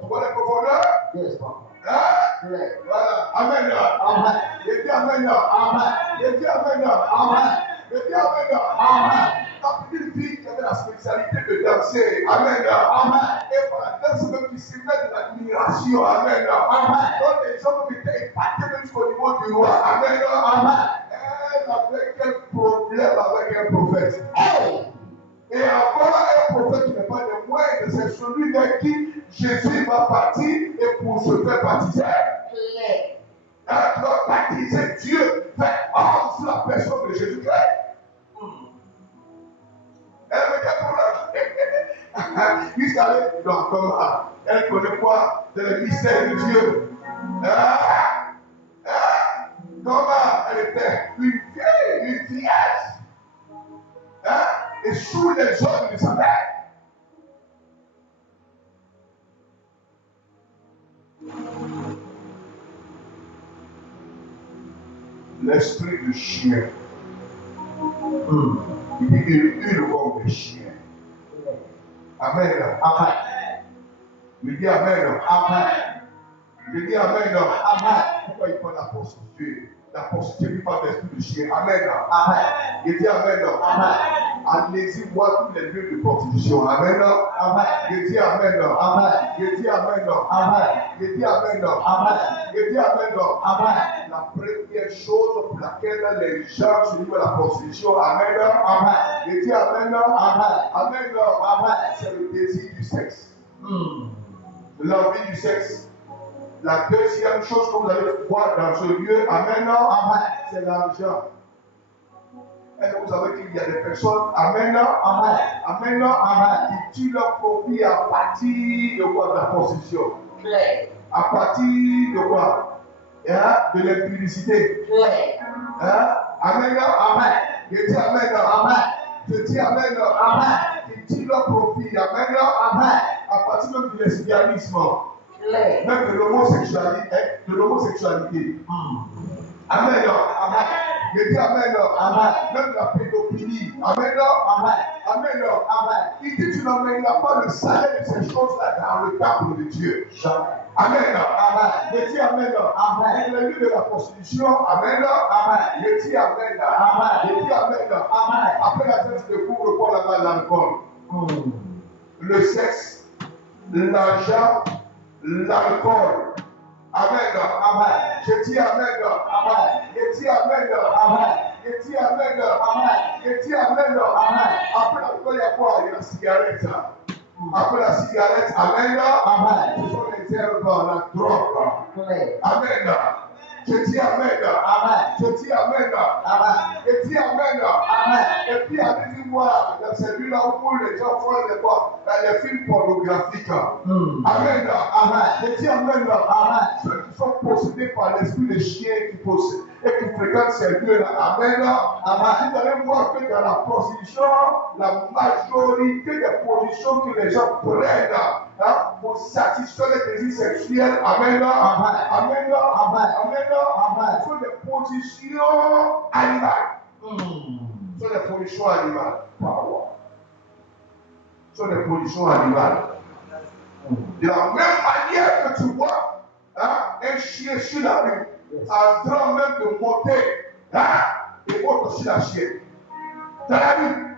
vois les profondeurs? Yes, papa. Hein? Voilà. Amen. Amen. Je dis Amen. Amen. Je dis Amen. Amen. Je dis Amen. Amen. La petite fille qui avait la spécialité de danser. Amen. Amen. Et par la danse même qui se met de l'admiration. Amen. Amen. Donc les gens étaient épatés même jusqu'au niveau du roi. Amen. Amen. Elle avait quel problème avec un prophète? Hey. Et encore un prophète qui n'est pas le moindre, c'est celui vers qui Jésus va partir et pour se faire baptiser. Tu vas baptiser Dieu, faire homme sur la personne de Jésus-Christ. Elle avait quel problème? Jusqu'à non, comme elle connaît quoi? C'est le mystère de Dieu. Comment elle était une vieille, une vierge. Et sous les ordres de sa mère. L'esprit du chien. Il dit qu'il hurle comme des chiens. Amen. Amen. Il dit Amen. Amen. Il dit Amen. Amen. Pourquoi il prend la prostituée? La prostituée lui parle d'esprit de chien. Amen. Amen. Il dit Amen. Amen. Allez-y voir tous les lieux de prostitution. Amen. Amen. Il dit Amen. Amen. Il dit Amen. Amen. Il dit Amen. Amen. Il dit Amen. Amen. La première chose pour laquelle les gens se livrent à la prostitution. Amen. Amen. Il dit Amen. Amen. Amen. Amen. C'est le désir du sexe. L'envie du sexe. La deuxième chose que vous allez voir dans ce lieu, Amen, c'est l'argent. Est-ce que vous savez qu'il y a des personnes, Amen, qui tuent leur profit à partir de quoi? De la prostitution. À partir de quoi? De l'impudicité. Amen. Je dis Amen. Je dis Amen. Qui tuent leur profit, Amen. À partir même du lesbianisme. Même de l'homosexualité. Amen. Je dis Amen. Même la pédophilie. Amen. Il dit tu n'emmèneras pas le salaire de ces choses-là dans le temple de Dieu. Amen. Je dis Amen. Et le lieu de la prostitution. Amen. Je dis Amen. Je dis Amen. Après la fête de couvre quoi là-bas? L'alcool. Le sexe. L'argent. L'alcool. Amen. Je dis Amen. Je dis Amen. Je dis Amen. Je dis Amen. Après l'alcool, il y a quoi? Il y a la cigarette. Après la cigarette, Amen. Ce sont les herbes, la drogue. Amen. Je dis Amen. Je dis Amen. Je dis Amen. Et puis allez-y voir dans celui-là où les gens font les films pornographiques. Amen. Je dis Amen. Ceux qui sont possédés par l'esprit de chien qui possèdent et qui fréquentent ces lieux-là. Amen. Vous allez voir que dans la prostitution, la majorité des positions que les gens prennent pour satisfaire les désirs sexuels. Amen. Amen. Ce sont des positions animales. Ce sont des positions animales. Ce sont des positions animales. De la même manière que tu vois, un chien sur la rue, en train même de monter, et autres sur la chienne. Dans la rue,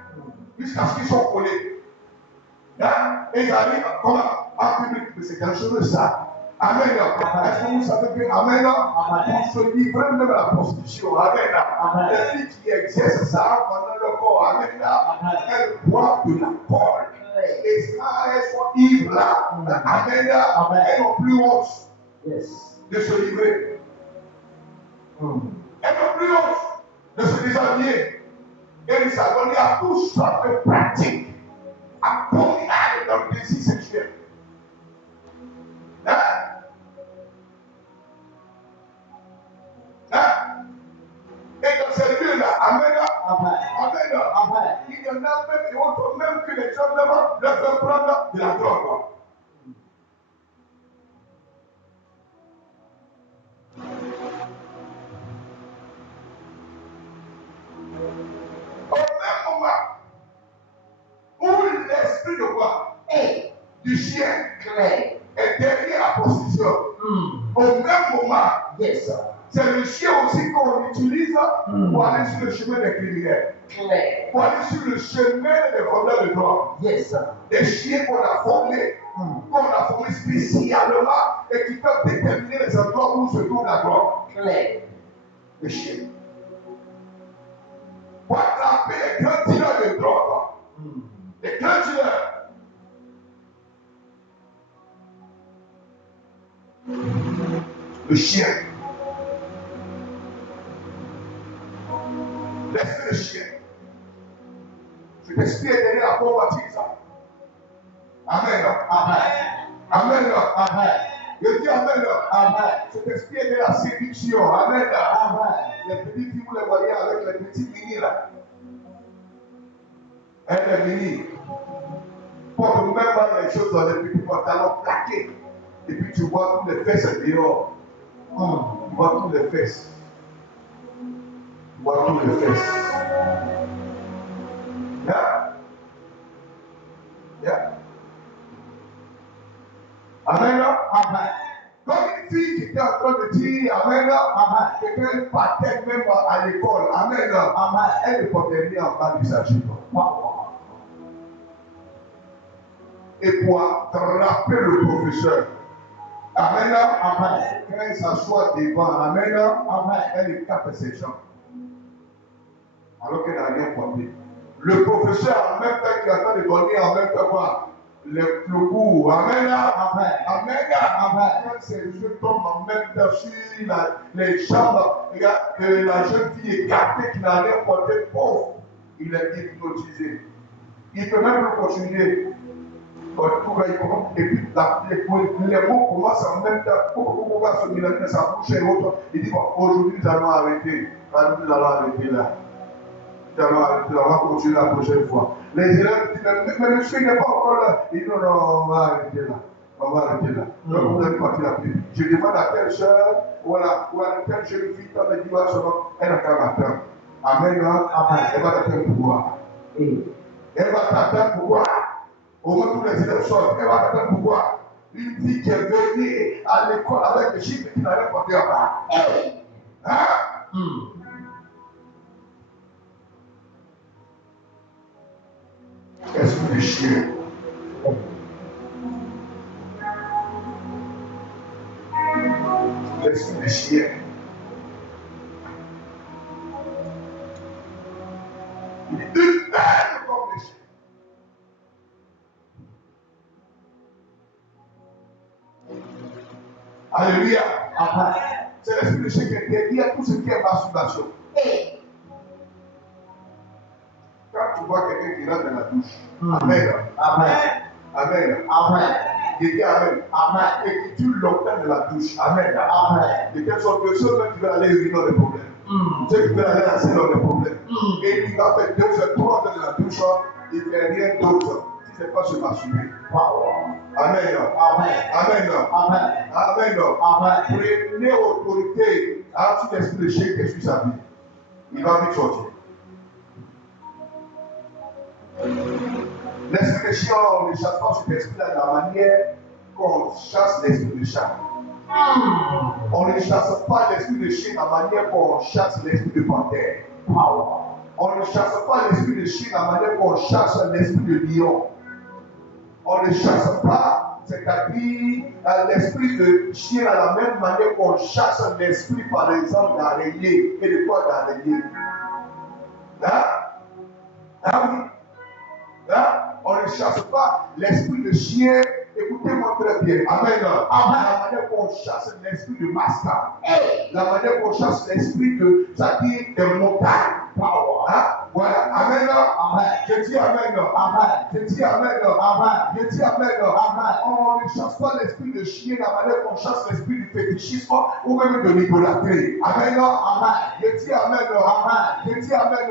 jusqu'à ce qu'ils sont collés. Et ils arrivent comment? En public. Mais c'est dangereux ça. Amen. Est-ce que vous savez que Amen, on se livre même à la prostitution. Amen. Les filles qui exercent ça pendant le corps. Amen. Elles boivent de l'alcool. Et ça, elles sont ivres là. Amen. Elles n'ont plus honte de se livrer. Elles n'ont plus honte de se déshabiller. Et de s'abonner à tout sortes de pratiques abominables dans le désir sexuel. Et dans ces lieux-là, Amen, il y en a même et autres, même que les gens leur peuvent prendre de la drogue. Au même moment où l'esprit de quoi? Du chien est derrière la prostitution. Au même moment, c'est le chien aussi qu'on utilise pour aller sur le chemin des criminels. Pour aller sur le chemin des vendeurs de drogue. Des chiens qu'on a formés spécialement et qui peuvent déterminer les endroits où se trouve la drogue. Les chiens. Pour attraper les grands dealers de drogue. Les grands dealers. Le chien. L'esprit de chien. Cet esprit est derrière la convoitise. Amen. Amen. Je dis Amen. Cet esprit est derrière la séduction. Amen. Les petites filles, vous les voyez avec les petits mini là. Les mini. Pour même les choses dans les petits pantalons plaqués. Et puis tu vois tous les fesses dehors. Tu vois tous les fesses. Tu vois tous les fesses. Amen. Comme une fille qui était en train de dire Amen. Quelqu'un partait même à l'école. Amen. Elle ne portait rien en bas de sa jupe. Et pour attraper le professeur. Amen. Quand il s'assoit devant, Amen. Elle écarte ses jambes. Alors qu'elle n'a rien porté. Le professeur, en même temps qu'il est en train de donner, en même temps quoi? Le cours. Amen. Quand ces jeux tombent en même temps sur les jambes, regarde, la jeune fille écartée qui n'a rien porté, pauvre, il est hypnotisé. Il peut même continuer. Et puis les mots commencent en même temps. Pourquoi on va se mélanger sa bouche et autre? Il dit bon, aujourd'hui nous allons arrêter. Nous allons arrêter là. Nous allons arrêter là. On va continuer la prochaine fois. Les élèves disent mais monsieur il n'est pas encore là. Il dit non, on va arrêter là. On va arrêter là. Donc vous allez partir là. Je demande à telle soeur, ou à telle jeune fille, quand elle dit elle n'a qu'à m'attendre. Amen. Elle va t'attendre pour quoi? Elle va t'attendre pour quoi? Au moins tous les élèves sortent. Elle va t'attendre pour quoi? Une fille qui est venue à l'école avec des chiffres qui n'a rien porté en bas. Esprit de chien. L'esprit de chien. Il est une belle comme les chiens. Alléluia. C'est l'esprit de chien qui est derrière tout ce qui est masturbation. Quand tu vois quelqu'un qui rentre dans la douche, Amen. Il dit Amen. Et que tu l'obtiens de la douche. Amen. De telle sorte que ceux qui veulent aller uriner dans les problèmes. Ceux qui veulent aller lancer dans les problèmes. Et il va faire 2 heures, 3 heures de la douche, il ne fait rien d'autre. Si ce n'est pas se masturber. Amen. Prenez autorité à tout esprit de chien qui est sur sa vie. Il va vite sortir. L'esprit de chien, on ne chasse pas cet esprit-là de la manière qu'on chasse l'esprit de chat. On ne chasse pas l'esprit de chien de la manière qu'on chasse l'esprit de panthère. On ne chasse pas l'esprit de chien de la manière qu'on chasse l'esprit de lion. On ne chasse pas, c'est-à-dire l'esprit de chien de la même manière qu'on chasse l'esprit, par exemple, d'araignée et de quoi d'araignée. Là, oui. Là, on ne chasse pas l'esprit de chien. Écoutez-moi très bien. Amen. La manière qu'on chasse l'esprit de masca. La manière qu'on chasse l'esprit de, c'est-à-dire de montagne. Voilà. Amen. Je dis amen. Je dis amen. Je dis amen. On ne chasse pas l'esprit de chien la manière qu'on chasse l'esprit du fétichisme ou même de l'idolâtrie. Amen. Je dis amen. Je dis amen.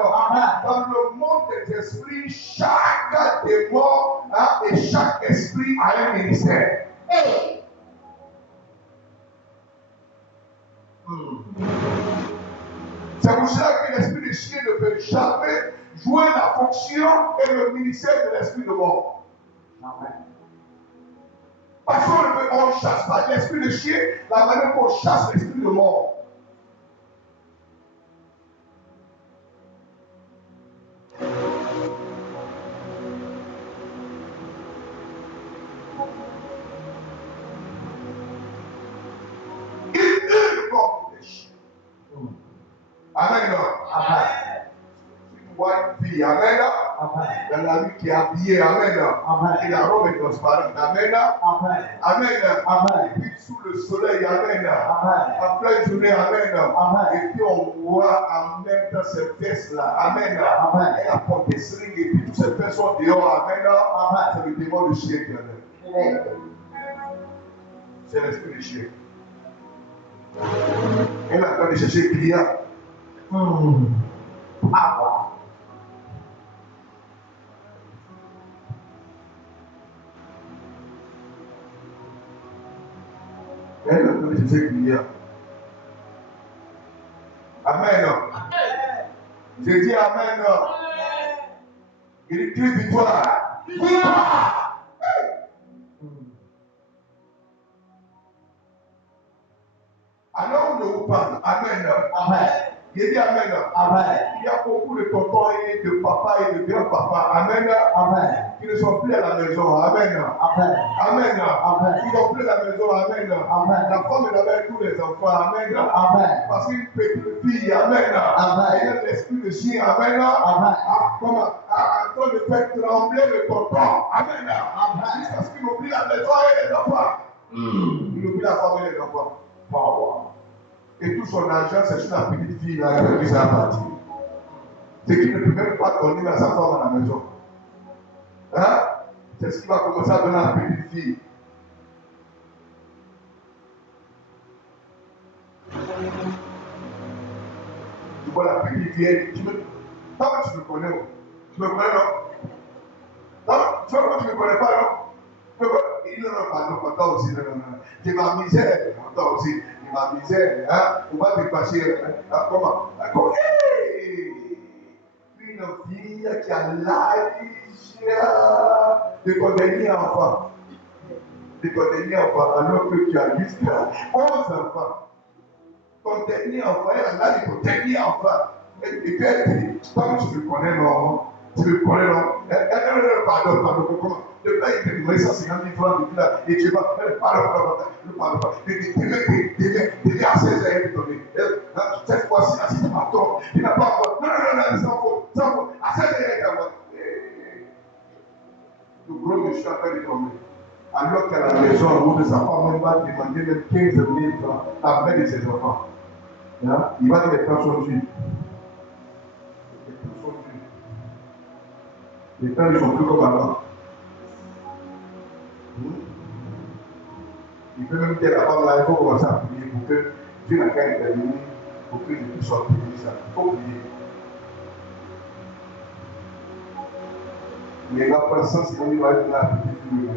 Dans le monde des esprits, chaque démon et chaque esprit a un ministère. C'est pour cela que l'esprit de chien ne peut jamais jouer la fonction et le ministère de l'esprit de mort. Parce qu'on ne chasse pas l'esprit de chien la manière qu'on chasse l'esprit de mort. Il hurle comme des chiens. Amen. Si tu vois une fille, amen, dans la rue qui est habillée, amen, et la robe est transparente, amen, amen, et puis sous le soleil, amen, en pleine journée, amen, et puis on voit en même temps ces fesses-là, amen, elle a porté string et puis tous ces fesses sont dehors, amen, c'est le démon du chien qui en est. C'est l'esprit du chien. Elle est en train de chercher client. Elle est en train de chercher client. Amen. Je dis amen. Il crie victoire. Victoire. Alors on vous parle. Amen. Il dit amen. Il y a beaucoup de tontons et de papas et de grands-papas. Amen. Qui ne sont plus à la maison. Amen. Amen. Ils n'ont plus à la maison. Amen. La femme est avec tous les enfants. Amen. Parce qu'une petite fille. Amen. Elle a l'esprit de chien. Amen. En train de faire trembler le tonton. Amen. Jusqu'à ce qu'il oublie la maison et les enfants. Il oublie la femme et les enfants. Et tout son argent, c'est sur la petite fille là qui s'est partie. C'est qu'il ne peut même pas donner à sa femme à la maison. C'est ce qu'il va commencer à donner à la petite fille. Tu vois la petite fille, toi tu me connais, tu me connais non? Tu vois tu ne me connais pas non? Il ne me parle pas, toi aussi, non. C'est ma misère, toi aussi. Ma misère, on va te passer. Comment? Une fille qui a l'âge de ton dernier enfant. De ton dernier enfant, alors que tu as jusqu'à 11 enfants. Ton dernier enfant, elle a l'âge de ton dernier enfant. Et puis elle dit, toi tu me connais non? Tu me connais non? Pardon, comment? Le père il te donne 150 000 francs depuis là, et tu vas faire pardon. Délai à 16 ans, il te donner. Cette fois-ci, si tu m'attends, il n'a pas encore. Non, sans faute. À 16 ans, il t'a encore. Le gros monsieur a fait tomber. Alors qu'à la maison, où ne sa femme même pas demander même 15 000 francs à la de ses enfants. Il va dire les temps sont durs. Les temps ne sont plus comme avant. Il peut même dire à la femme là, il faut commencer à prier pour que Dieu n'a qu'à intervenir, pour que je puisse sortir ça. Il faut prier. Mais la personne, c'est qu'il va être là, petite fille.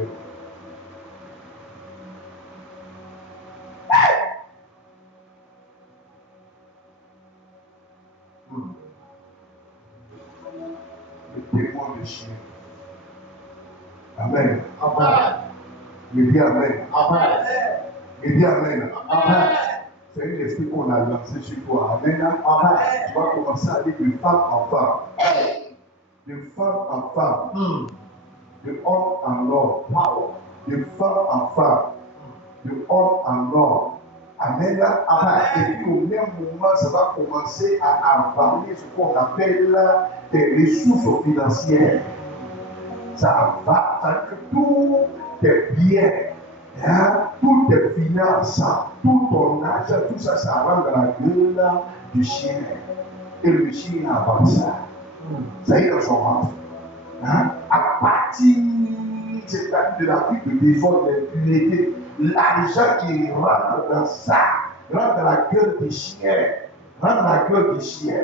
Le démon de chien. Amen. Je dis amen. Et dis Amen. Amen. C'est un esprit qu'on a lancé sur toi. Amen. Amen. Tu vas commencer à aller de femme en femme. De femme en femme. De homme en homme. De femme en femme. De homme en homme. Amen. Et puis au même moment, ça va commencer à avaler ce qu'on appelle des ressources financières. Ça va, ça que tous tes biens, toutes tes finances, tout ton argent, tout ça, ça rentre dans la gueule du chien. Et le chien avance. Ça y est dans son ventre. À partir de la vie de désordre, de l'impunité, l'argent qui rentre dans ça, rentre dans la gueule des chiens, rentre dans la gueule des chiens.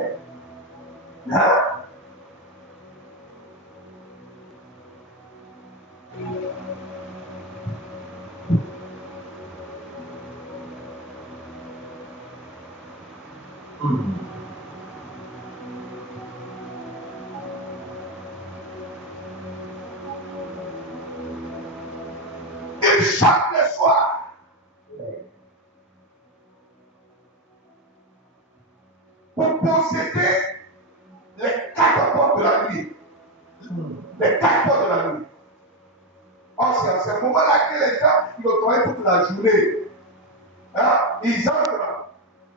Et chaque soir, pour posséder les 4 portes de la nuit. Les 4 portes de la nuit. Or, c'est à ce moment-là que les gens, ils ont travaillé toute la journée. Ils entrent là.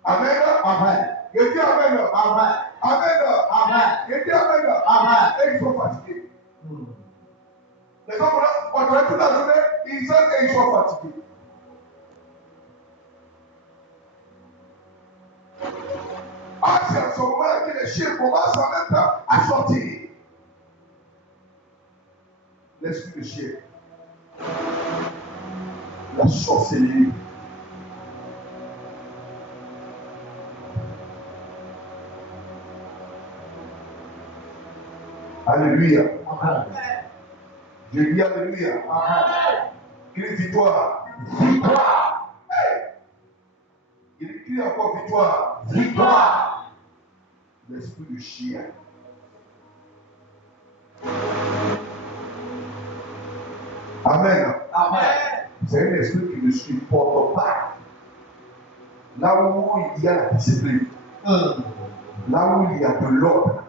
Amen. Amen. Je dis Amen. Amen. Amen. Amen. Je dis Amen. Amen. Et ils sont fatigués. Les hommes là, on travaille toute la journée, ils entrent et ils sont fatigués. C'est à ce moment-là que les chiens commencent en même temps à sortir. L'esprit de chien. La sorcellerie. Alléluia. Amen. Je dis Alléluia. Amen. Crie victoire. Victoire. Il crie encore victoire. Victoire. L'esprit du chien. Amen. Amen. C'est un esprit qui ne supporte pas. Là où il y a la discipline, là où il y a de l'ordre,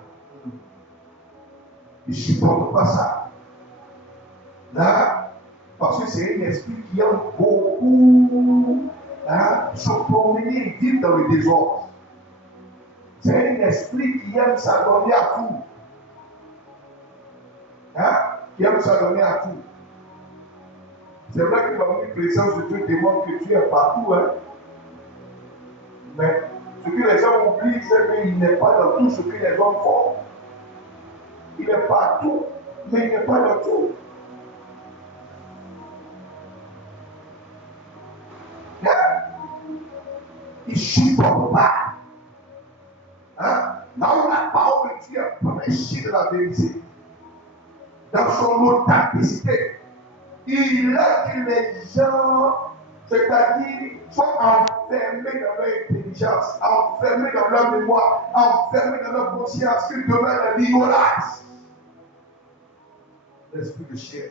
il ne supporte pas ça. Là, parce que c'est un esprit qui aime beaucoup se promener et vivre dans le désordre. C'est un esprit qui aime s'adonner à tout. Qui aime s'adonner à tout. C'est vrai que la présence de Dieu démontre que Dieu est partout. Mais ce que les gens oublient, c'est qu'il n'est pas dans tout ce que les hommes font. Il est partout, mais il n'est pas dans tout. Il ne supporte pas. Là où la parole de Dieu est prêchée de la vérité, dans son authenticité, il a que les gens, c'est-à-dire, soient enfermés dans leur intelligence, enfermés dans leur mémoire, enfermés dans leur conscience, qu'ils demeurent dans l'ignorance. L'esprit de chien.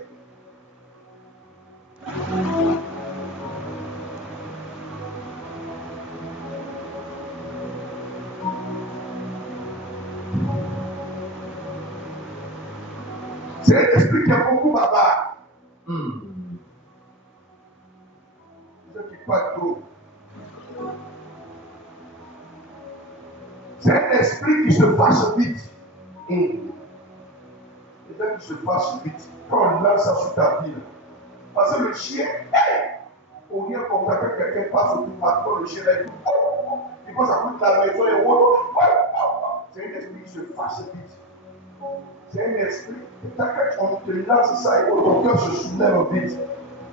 C'est un esprit qui a beaucoup bavard. Ceux qui parlent trop. C'est un esprit qui se fâche vite. Les gens qui se fâchent vite, quand on lance ça sur ta vie, parce que le chien, au lieu comme ça, quand quelqu'un passe au bout de le chien, il pense à toute la maison et autres. C'est un esprit qui se fâche vite. C'est un esprit, quand on te lance ça et ton cœur se soulève vite.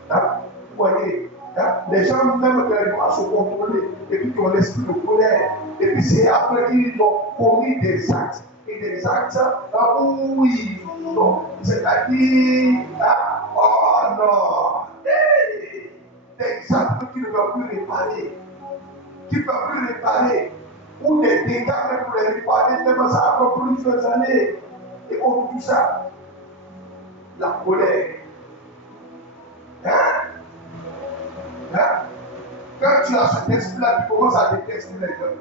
Vous voyez, les gens même quand ils doivent se contrôler, et puis qui ont l'esprit de colère, et puis c'est après qu'ils ont commis des actes, et des actes où ils sont, c'est-à-dire, oh non, des actes qui ne peuvent plus réparer, ou des dégâts même pour les réparer, même ça après plusieurs années. Et contre tout ça, la colère. quand tu as cet esprit-là, tu commences à détester les gens.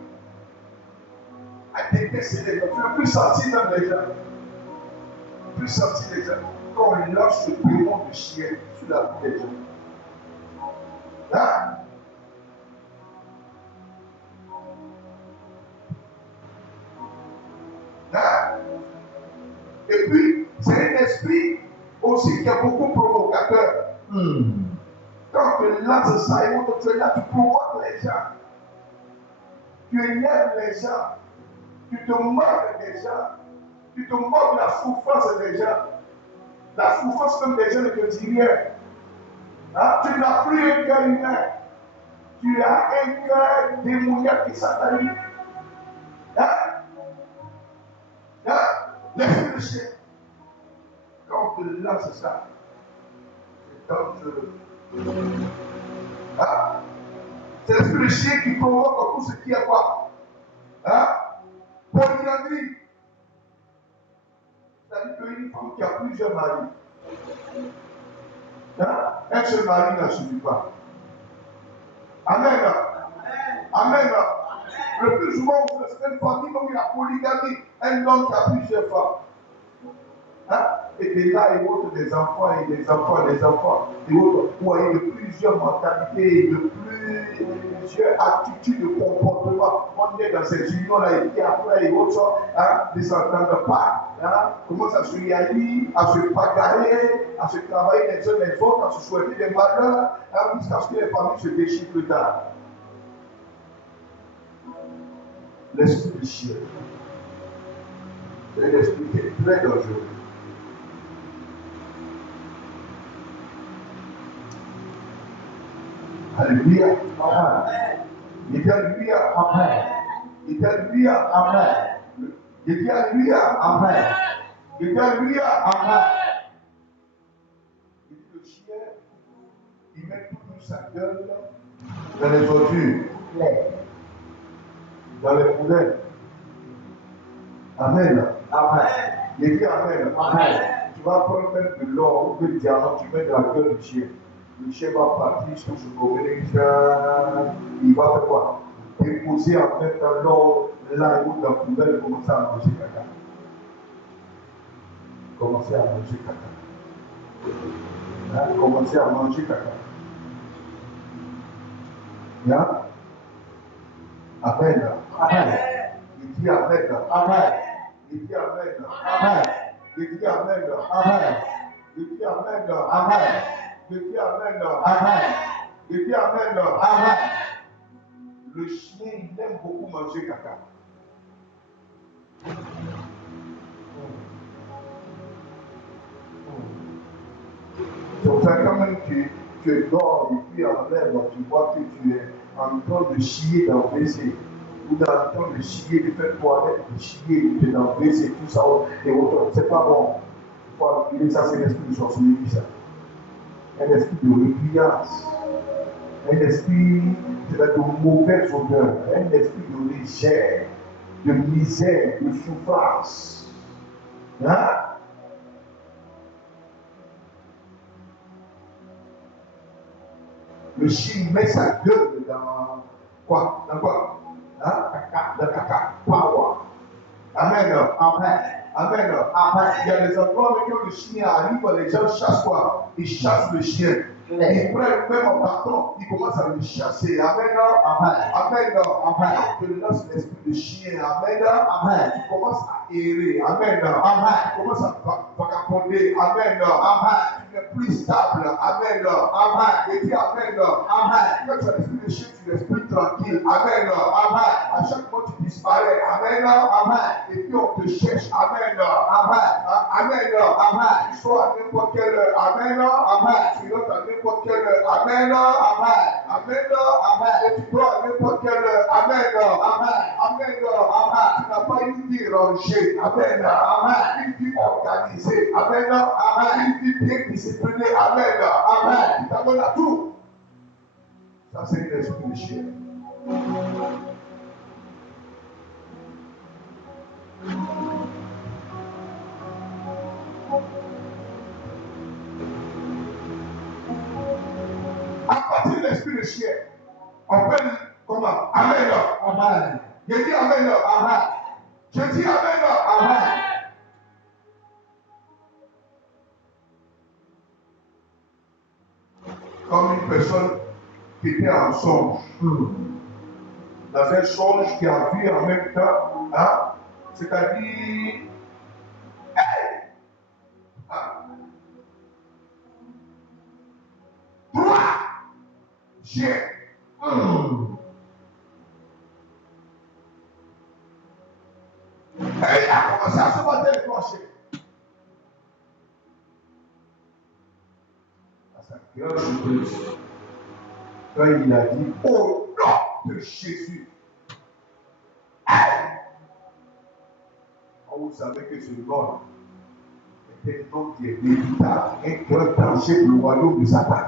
À détester les gens. Tu ne veux plus sentir même les gens. Plus sentir les gens. Quand on lance ce démon de chien sur la vie des gens. Hein? Hein? Et puis, c'est un esprit aussi qui est beaucoup provocateur. Quand tu lances ça, tu es là, tu provoques les gens. Tu énerves les gens. Tu te moques des gens. Tu te moques de la souffrance des gens. La souffrance même des gens ne te dit rien. Hein? Tu n'as plus un cœur humain. Tu as un cœur démoniaque qui satanique. Hein? Hein? L'esprit de chien. Quand on te lance ça, c'est dangereux. Hein? C'est l'esprit de chien qui provoque tout ce qui est quoi? Hein? Polyandrie. C'est-à-dire qu'une femme qui a plusieurs maris. Hein? Un seul mari ne suffit pas. Amen. Amen. Le plus souvent, c'est une famille où il y a polygamie. Un homme qui a plusieurs femmes. Hein? Et de là, et autres, des enfants, et des enfants, des enfants, et autres. Vous voyez, de plusieurs mentalités, de plusieurs attitudes de comportement. On est dans ces unions-là, et puis après, et autres, hein, ne s'entendent pas. Hein, commencent à se yaïr, à se bagarrer, à se travailler les uns les autres, à se souhaiter des malheurs, hein, jusqu'à ce que les familles se déchirent plus tard. L'esprit du chien, c'est un esprit qui est très dangereux. Alléluia. Amen. Il dit Alléluia. Amen. Il dit Alléluia. Amen. Il dit Alléluia. Amen. Il dit Alléluia. Amen. Il dit le chien, il met toute sa gueule dans les ordures, dans les poubelles. Amen. Amen. Il dit Amen. Amen. Tu vas prendre même de l'or ou de diamant, tu mets dans la gueule du chien. Le chien va partir sur ce côté, il va faire quoi? Déposer en même temps l'or là où dans la poubelle et commencer à manger caca. Commencer à manger caca. Hein? Commencer à manger caca. Hein? Amen. Amen. Il dit Amen. Amen. Il dit Amen. Amen. Il dit Amen. Amen. Il dit Amen. Amen. Je dis Amen. Amen. Je dis Amen. Amen. Le chien, il aime beaucoup manger caca. Donc, quand même tu dors et puis en rêve, tu vois que tu es en train de chier dans le WC. Ou en train de chier, de faire toilette, de chier, de dans le WC, tout ça. Et autres. C'est pas bon. Il faut appeler ça, c'est l'esprit de sorcellerie, ça. Un esprit de répugnance, un esprit de mauvaise odeur, un esprit de légère, de misère, de souffrance. Hein? Le chien met sa gueule dans quoi? Dans quoi? Hein? Dans caca. Power. Amen. Amen. Amen. Amen. Il y a des endroits où quand le chien arrive, les gens chassent quoi? Ils chassent le chien. Ils prennent même un bâton, ils commencent à le chasser. Amen. Amen. Amen. Amen. Tu lances l'esprit de chien. Amen. Amen. Tu commences à errer. Amen. Amen. Tu commences à vagabonder. Amen. Amen. Tu n'es plus stable. Amen. Amen. Et dis Amen. Amen. Quand tu as l'esprit de chien, tu respires tranquille. Amen. Amen. À chaque fois, tu disparais. Amen. Amen. Et puis on te cherche. Amen. Amen. Amen. Amen. Tu sois à n'importe quelle heure. Amen. Amen. Tu rentres à n'importe quelle heure. Amen. Amen. Amen. Amen. Et tu dois à n'importe quelle heure. Amen. Amen. Amen. Amen. Tu n'as pas une vie rangée. Amen. Amen. Une vie organisée. Amen. Amen. Une vie bien disciplinée. Amen. Amen. Tu t'abonnes à tout. Ça, c'est l'esprit de chien. À partir de l'esprit de chien, on peut Je dis Amen. Amen. Je dis Amen. Amen. Comme une personne qui était en songe. Dans un songe qui a vu en même temps, hein, c'est-à-dire, trois chiens. Et il a commencé à se battre les trois chiens. À sa grande surprise, quand il a dit au nom de Jésus, vous savez que ce nom était un nom qui est véritable, un grand danger pour le royaume de Satan.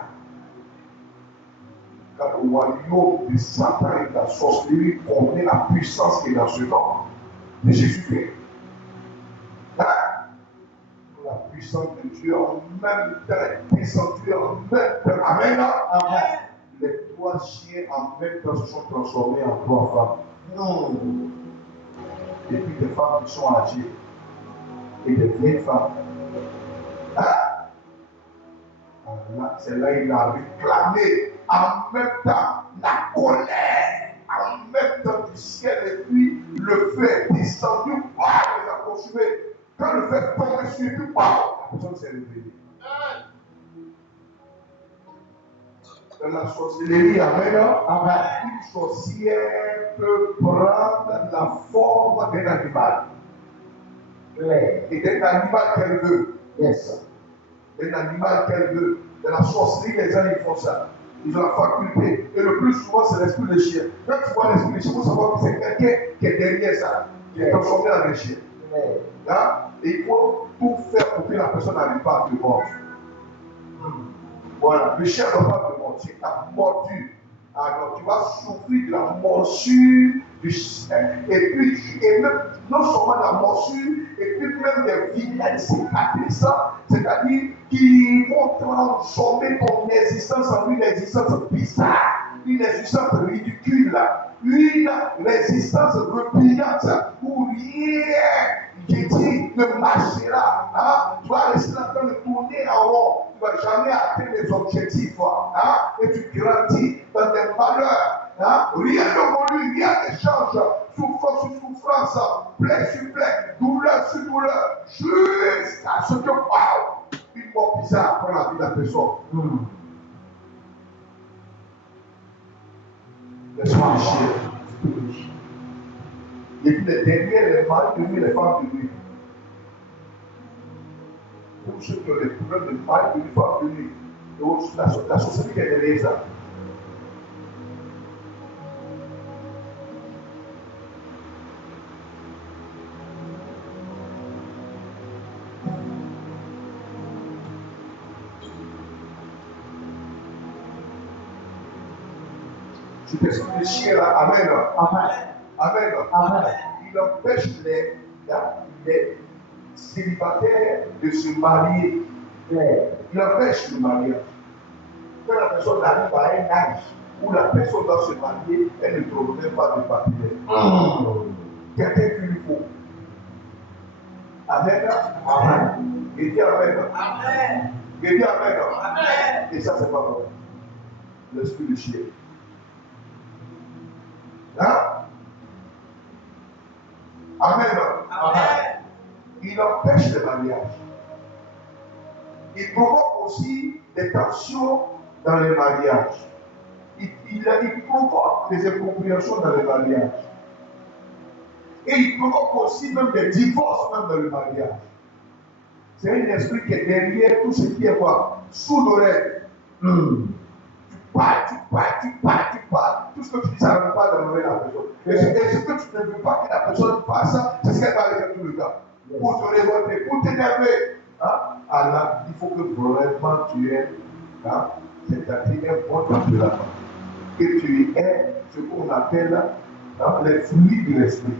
Car le royaume de Satan et de la sorcellerie connaît la puissance qui est dans ce nom de Jésus-Christ. La puissance de Dieu en même temps est descendue en même temps. Amen. Amen. Les trois chiens en même temps se sont transformés en trois femmes. Et puis des femmes qui sont âgées et des vieilles femmes. C'est là qu'il a réclamé en même temps la colère, en même temps du ciel, et puis le feu est descendu, les a consumés. Quand le feu est tombé sur lui, la personne s'est réveillée. Dans la sorcellerie, amen, une sorcière peut prendre la forme d'un animal. Et d'un animal qu'elle veut. Yes. Un animal qu'elle veut. Dans la sorcellerie, les gens ils font ça. Ils ont la faculté. Et le plus souvent, c'est l'esprit de chien. Quand tu vois l'esprit de chien, il faut savoir que c'est quelqu'un qui est derrière ça, qui est transformé en un chien. Et il faut tout faire pour que la personne n'arrive pas à te mordre. Voilà, le chien ne doit pas te mordre. Si tu as mordu, alors tu vas souffrir de la morsure du chien. Et puis, même, non seulement la morsure, et puis même des vilaines cicatrices, c'est-à-dire qui vont transformer ton existence en une existence bizarre, une existence ridicule, une existence repugnante, où rien, j'ai dit, ne marchera. Tu vas rester là en train de tourner en rond, tu ne vas jamais atteindre les objectifs, et tu grandis dans des malheurs. Rien ne rien ne change, souffrance sur souffrance, plaie sur plaie, douleur sur douleur, jusqu'à ce que une mort bizarre prend la vie de la personne. Laisse-moi un chien. Et puis les derniers, les maris de lui, les femmes de lui. Pour ceux qui ont des problèmes de mari de lui, femmes de lui, la société est derrière ça. Je t'explique le chien là, amen. Amen. Amen. Amen. Il empêche les célibataires de se marier. Il empêche le mariage. Quand la personne arrive à un âge où la personne doit se marier, elle ne trouve même pas de papier. Quelqu'un qui lui faut. Amen. Amen. Et dis amen. Amen. Et dis amen. Amen. Et ça, c'est pas vrai. L'esprit de chien. Amen. Amen. Il empêche le mariage. Il provoque aussi des tensions dans les mariages. Il provoque des incompréhensions dans les mariages. Et il provoque aussi même des divorces même dans le mariage. C'est un esprit qui est derrière tout ce qui est quoi? Sous l'oreille. Tu parles. Tout ce que tu dis, ça ne va pas dans l'oreille de la personne. Et ce que tu ne veux pas que la personne fasse, c'est ce qu'elle va aller faire tout le temps. Pour te révolter, pour t'énerver. Alors, il faut que vraiment tu aies, c'est-à-dire un bon tempérament. Que tu aies ce qu'on appelle les fruits de l'esprit.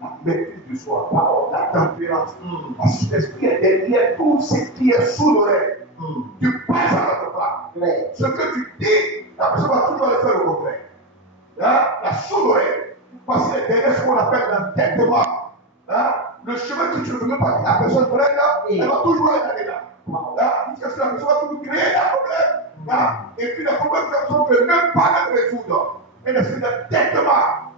La maîtrise de soi, la tempérance. Parce que l'esprit est derrière tout ce qui est sous l'oreille. Tu passes à l'autre part. Ce que tu dis, la personne va toujours aller faire le contraire. La sous-oreille. Tu est derrière ce qu'on appelle l'entêtement. Hein? Le chemin que tu ne veux même pas que la personne prenne, elle va toujours aller là. Jusqu'à ce que la personne va toujours créer un problème. Et puis le problème, la personne ne peut même pas le résoudre. Et le c'est l'entêtement.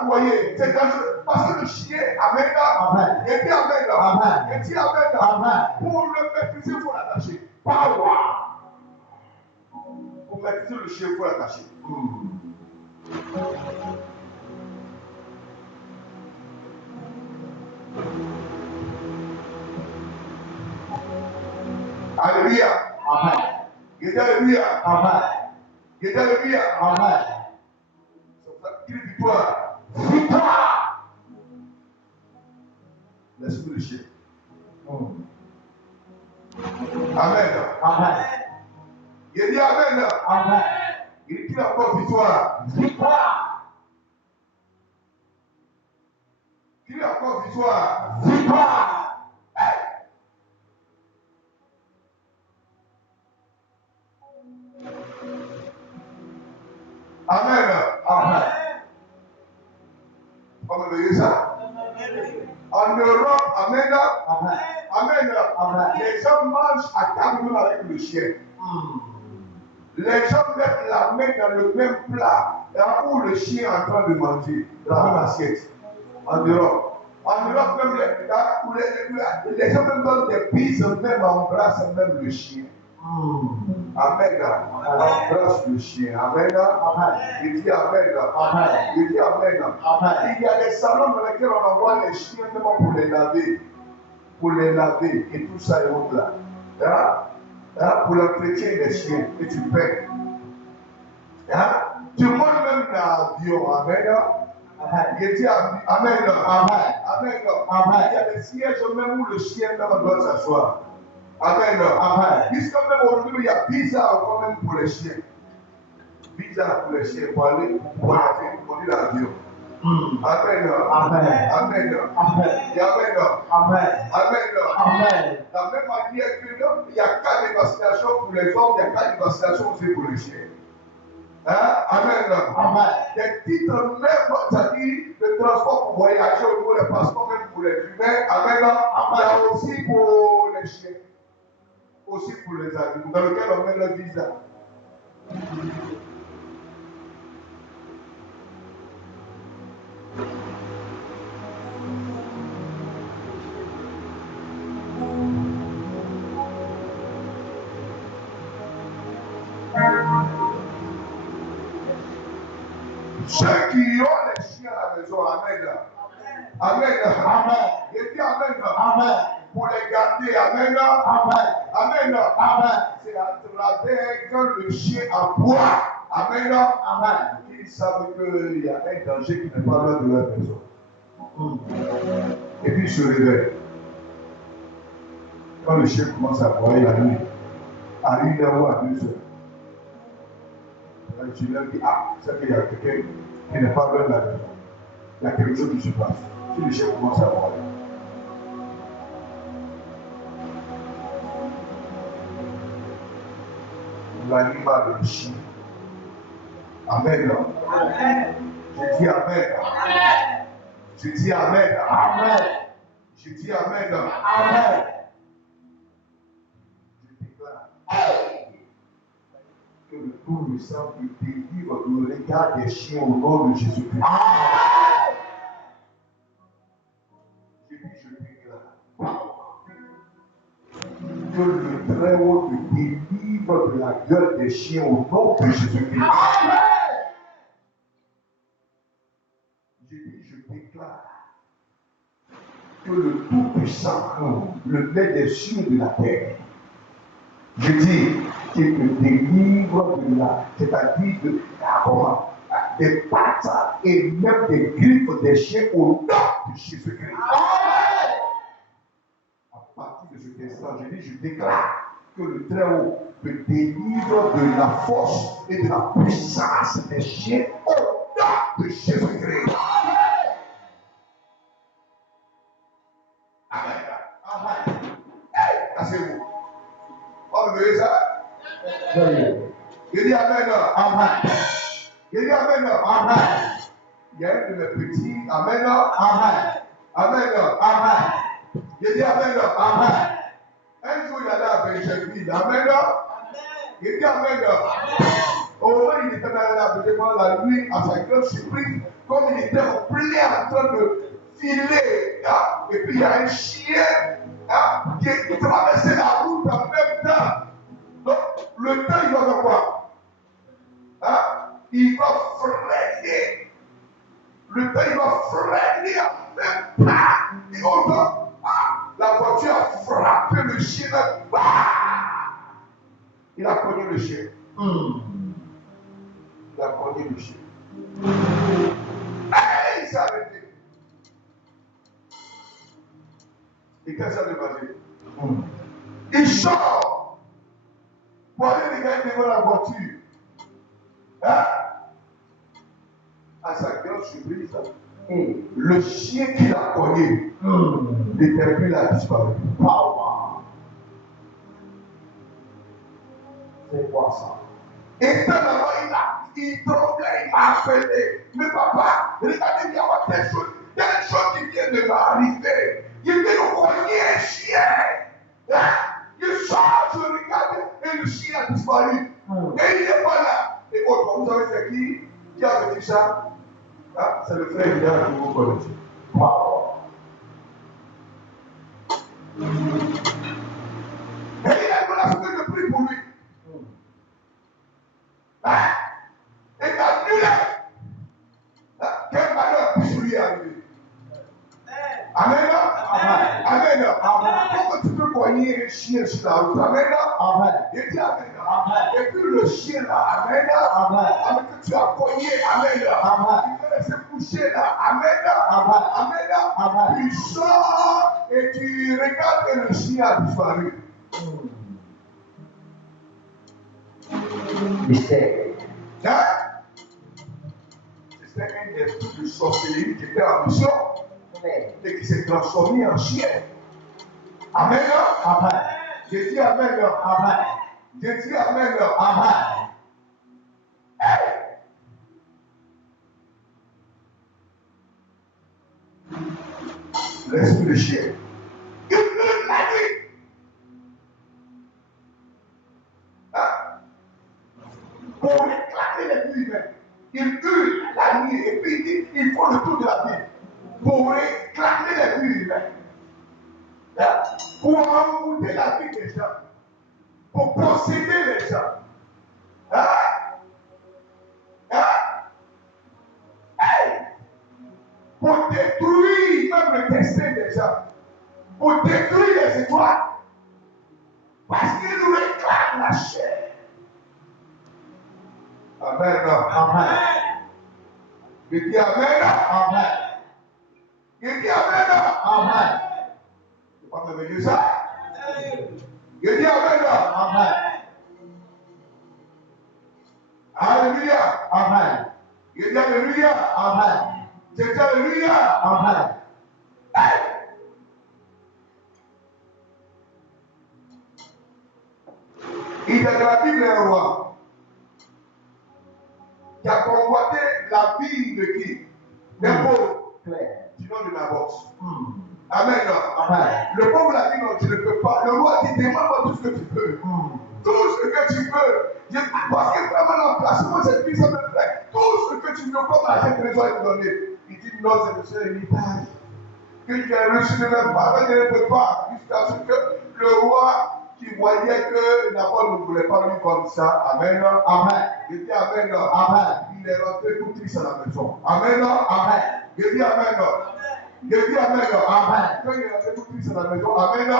Vous voyez, c'est dangereux. Parce que le chien amène là, et puis amène là, et puis amène là. Pour le maîtriser, il faut l'attacher. Power. Pour maîtriser le chien, il faut l'attacher. Alléluia. Amen. Il dit Alléluia. Amen. Il dit Alléluia. Amen. C'est ça qui dit victoire. Victoire. L'esprit de chien. Amen. Amen. Il dit Amen. Amen. Il dit encore victoire. Victoire. Il dit encore victoire. Victoire. Amen. Amen. On va me dire ça. En Europe, Amen. Amen. Amen. Amen. Les gens mangent à table même avec le chien. Les gens mettent la main dans le même plat où le chien est en train de manger, dans la même assiette. En Europe. En Europe, même les gens même donnent des bises, même embrassent même le chien. Amen. Embrasse le chien. Amen. Il dit Amen. Il dit Amen. Il y a des salons dans lesquels on envoie les chiens même pour les laver. Pour les laver et tout ça et autres là. Pour l'entretien des chiens et tu paies. Tu montes même l'avion. Amen. Il dit Amen. Amen. Il y a des sièges même où le chien même doit s'asseoir. Amen. Puisque même aujourd'hui, il y a bizarre quand même pour les chiens. Bizarre pour les chiens pour aller pour conduire l'avion. Amen. Amen. La même manière que il y a 4 vaccinations pour les hommes, il y a 4 vaccinations aussi pour les chiens. Amen. Des titres même, c'est-à-dire le transport pour voyager au niveau des passeports, même pour les humains. Amen. Il y a aussi pour les chiens. Aussi pour les animaux, dans lequel on met le visa. Ceux qui ont les chiens à la maison, Amen. Amen. Il dit Amen. Pour les garder, Amen. C'est à travers que le chien aboie, Amen. Qu'ils savent qu'il y a un danger qui n'est pas loin de leur maison. Et puis ils se réveillent. Quand le chien commence à aboyer la nuit, à 1h ou à 2h, tu leur dis, c'est qu'il y a quelqu'un qui n'est pas loin de la maison. Il y a quelque chose qui se passe. Si le chien commence à aboyer. L'animal de chien. Amen. Je dis Amen. Je dis Amen. Je dis Amen. Je déclare que le Tout-Puissant te délivre du regard des chiens au nom de Jésus-Christ. Je dis, je déclare que le Très-Haut te délivre de la gueule des chiens au nom de Jésus-Christ. Je dis, je déclare que le Tout-Puissant, le Maître des cieux de la terre, je dis qu'il te délivre de la, c'est-à-dire des pattes et même des griffes des chiens au nom de Jésus-Christ. À partir de cet instant, je déclare que le Très-Haut te délivre de la force et de la puissance des chiens au nom de Jésus-Christ. Amen. Cassez-vous. On veut dire ça? Il dit Amen. Il dit Amen. y a un de mes petits, amen. Amen. Amen. Amen. Il dit amen. Amen. Un jour, il allait à Benjamin, amen. Il dit amen. Au moment où il était dans la Benjamin la nuit, à sa grande surprise, comme il était en plein en train de filer, hein, et puis il y a un chien hein, qui traversait la route en même temps. Donc, le temps, il va faire quoi? Hein? Il va freiner. Le temps, il va freiner en même temps. Et autant, la voiture a frappé le chien. Il a cogné le chien. Il a cogné le chien. Il s'est arrêté. Et qu'est-ce que ça s'est passé? Il sort pour aller regarder devant la voiture. Hein? À sa grande surprise, le chien qui l'a cogné n'était plus là, disparu. C'est quoi ça? Et là-bas, il tremblait, il m'a appelé. Mais papa, regardez, il y a telle chose qui vient de m'arriver. Il vient de cogner un chien. Hein? Il sort, je regarde, et le chien a disparu. Et il n'est pas là. Et autre, vous savez c'est qui a dit ça? Ah, c'est le frère William que vous connaissez. Et il a menacé de prix pour lui. Et annulé. Quel malheur puisse lui arriver. Amen. Amen. Comment tu peux cogner un chien sur la route? Amen. Il dit Amen. Et puis le chien là, Amen. Avec que tu as cogné, Amen. Il va laisser coucher là, Amen. Amen. Tu sors et tu regardes que le chien a disparu. Mystère. C'était un esprit de sorcellerie qui était en mission et qui s'est transformé en chien. Amen. J'ai dit Amen. J'ai dit Amen. L'esprit de chien. Il hurle la nuit. Pour réclamer les vies humaines. Il hurle la nuit et puis il dit il faut le tour de la ville pour réclamer les vies humaines. Pour envoûter la vie des gens. Pour posséder les gens. Pour détruire même le destin des gens. Pour détruire les étoiles. Parce qu'il nous réclame la chair. Amen. Je dis Amen. Je dis Amen. Tu vas me dire ça? Je dis Amen. Alléluia. Je dis Alléluia. Je dis Alléluia. Il y a dans la Bible un roi qui a convoité la vie de qui? D'un pauvre. Du nom de Naboth. Amen. Le pauvre l'a dit non, tu ne peux pas. Le roi dit demande-moi tout ce que tu peux. Tout ce que tu peux. Parce que vraiment l'emplacement, cette vie, ça me plaît. Tout ce que tu veux, comme l'argent trésor est donné. Il dit non, c'est le seul héritage que tu as reçu de mes parents, je ne peux pas. Jusqu'à ce que le roi qui voyait que Naboth ne voulait pas lui comme ça. Amen. Il dit Amen. Il est rentré tout triste à la maison. Amen. Il dit Amen. Je dis Amen. Quand il est rentré tout triste à la maison, Amen.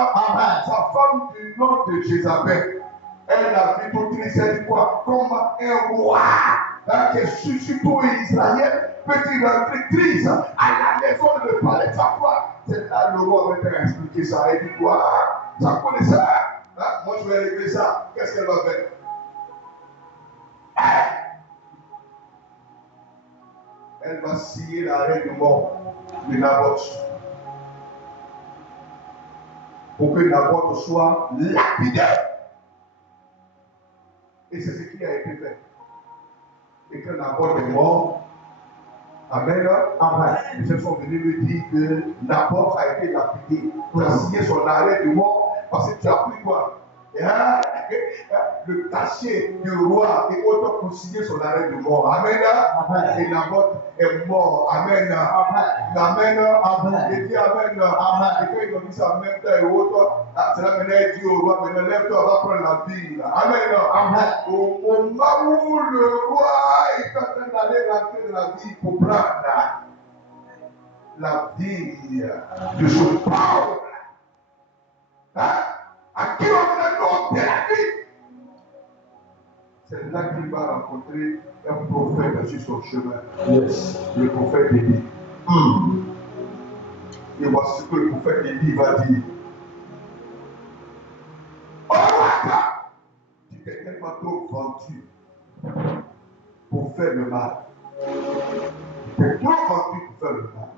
Sa femme du nom de Jézabel, elle a vu tout triste, elle dit quoi? Comme un roi qui est surtout Israël, peut-il rentrer triste à la maison de le palais de sa foi? C'est là le roi va expliquer ça. Elle dit quoi? Ça connaît ça? Moi je vais régler ça. Qu'est-ce qu'elle va faire? Elle va signer l'arrêt de mort de Naboth. Pour que Naboth soit lapidé. Et c'est ce qui a été fait. Et que Naboth est mort, Amen. Amen. Les gens sont venus me dire que Naboth a été lapidé. Tu as signé son arrêt de mort parce que tu as pris quoi? Le cachet du roi et autant pour signer son arrêt de mort. Amen. Et Naboth est mort. Amen. Amen. Et dit Amen. Et quand ils ont dit ça en même temps et autres, cela venait dire au roi, maintenant lève-toi, va prendre la ville. Amen. Au moment où le roi est en train d'aller rentrer dans la ville pour prendre la vie de son pauvre, à qui on a le nom de la vie. C'est là qu'il va rencontrer un prophète sur son chemin. Yes. Le prophète Élie. Et voici ce que le prophète Élie va dire. Oh, tu t'es tellement trop vendu pour faire le mal. Tu es trop vendu pour faire le mal.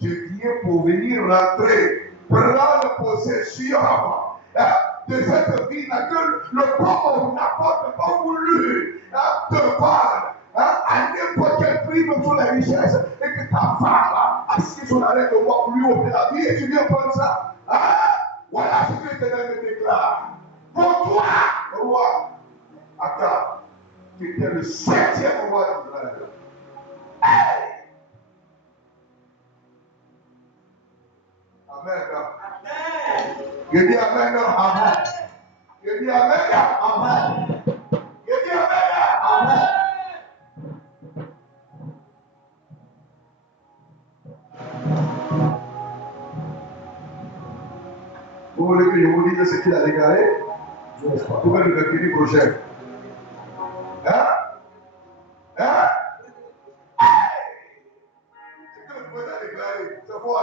Tu viens pour venir rentrer, prendre possession de cette vie que le pauvre n'a pas voulu te vendre à n'importe quel prix de toute la richesse et que ta femme assise sur l'arrêt de voir pour lui ôter la vie et tu viens prendre ça. Voilà ce que l'Éternel me déclare. Pour toi, roi Akab, qui était le 7e roi d'Israël. Amen. Je dis Amen. Amen. Je dis Amen. Amen. Je dis Amen. Amen. Vous voulez que je vous dise ce qu'il a déclaré? Vous pouvez le mercredi prochain. Hein? Hein? Ce que le prophète a déclaré, c'est quoi?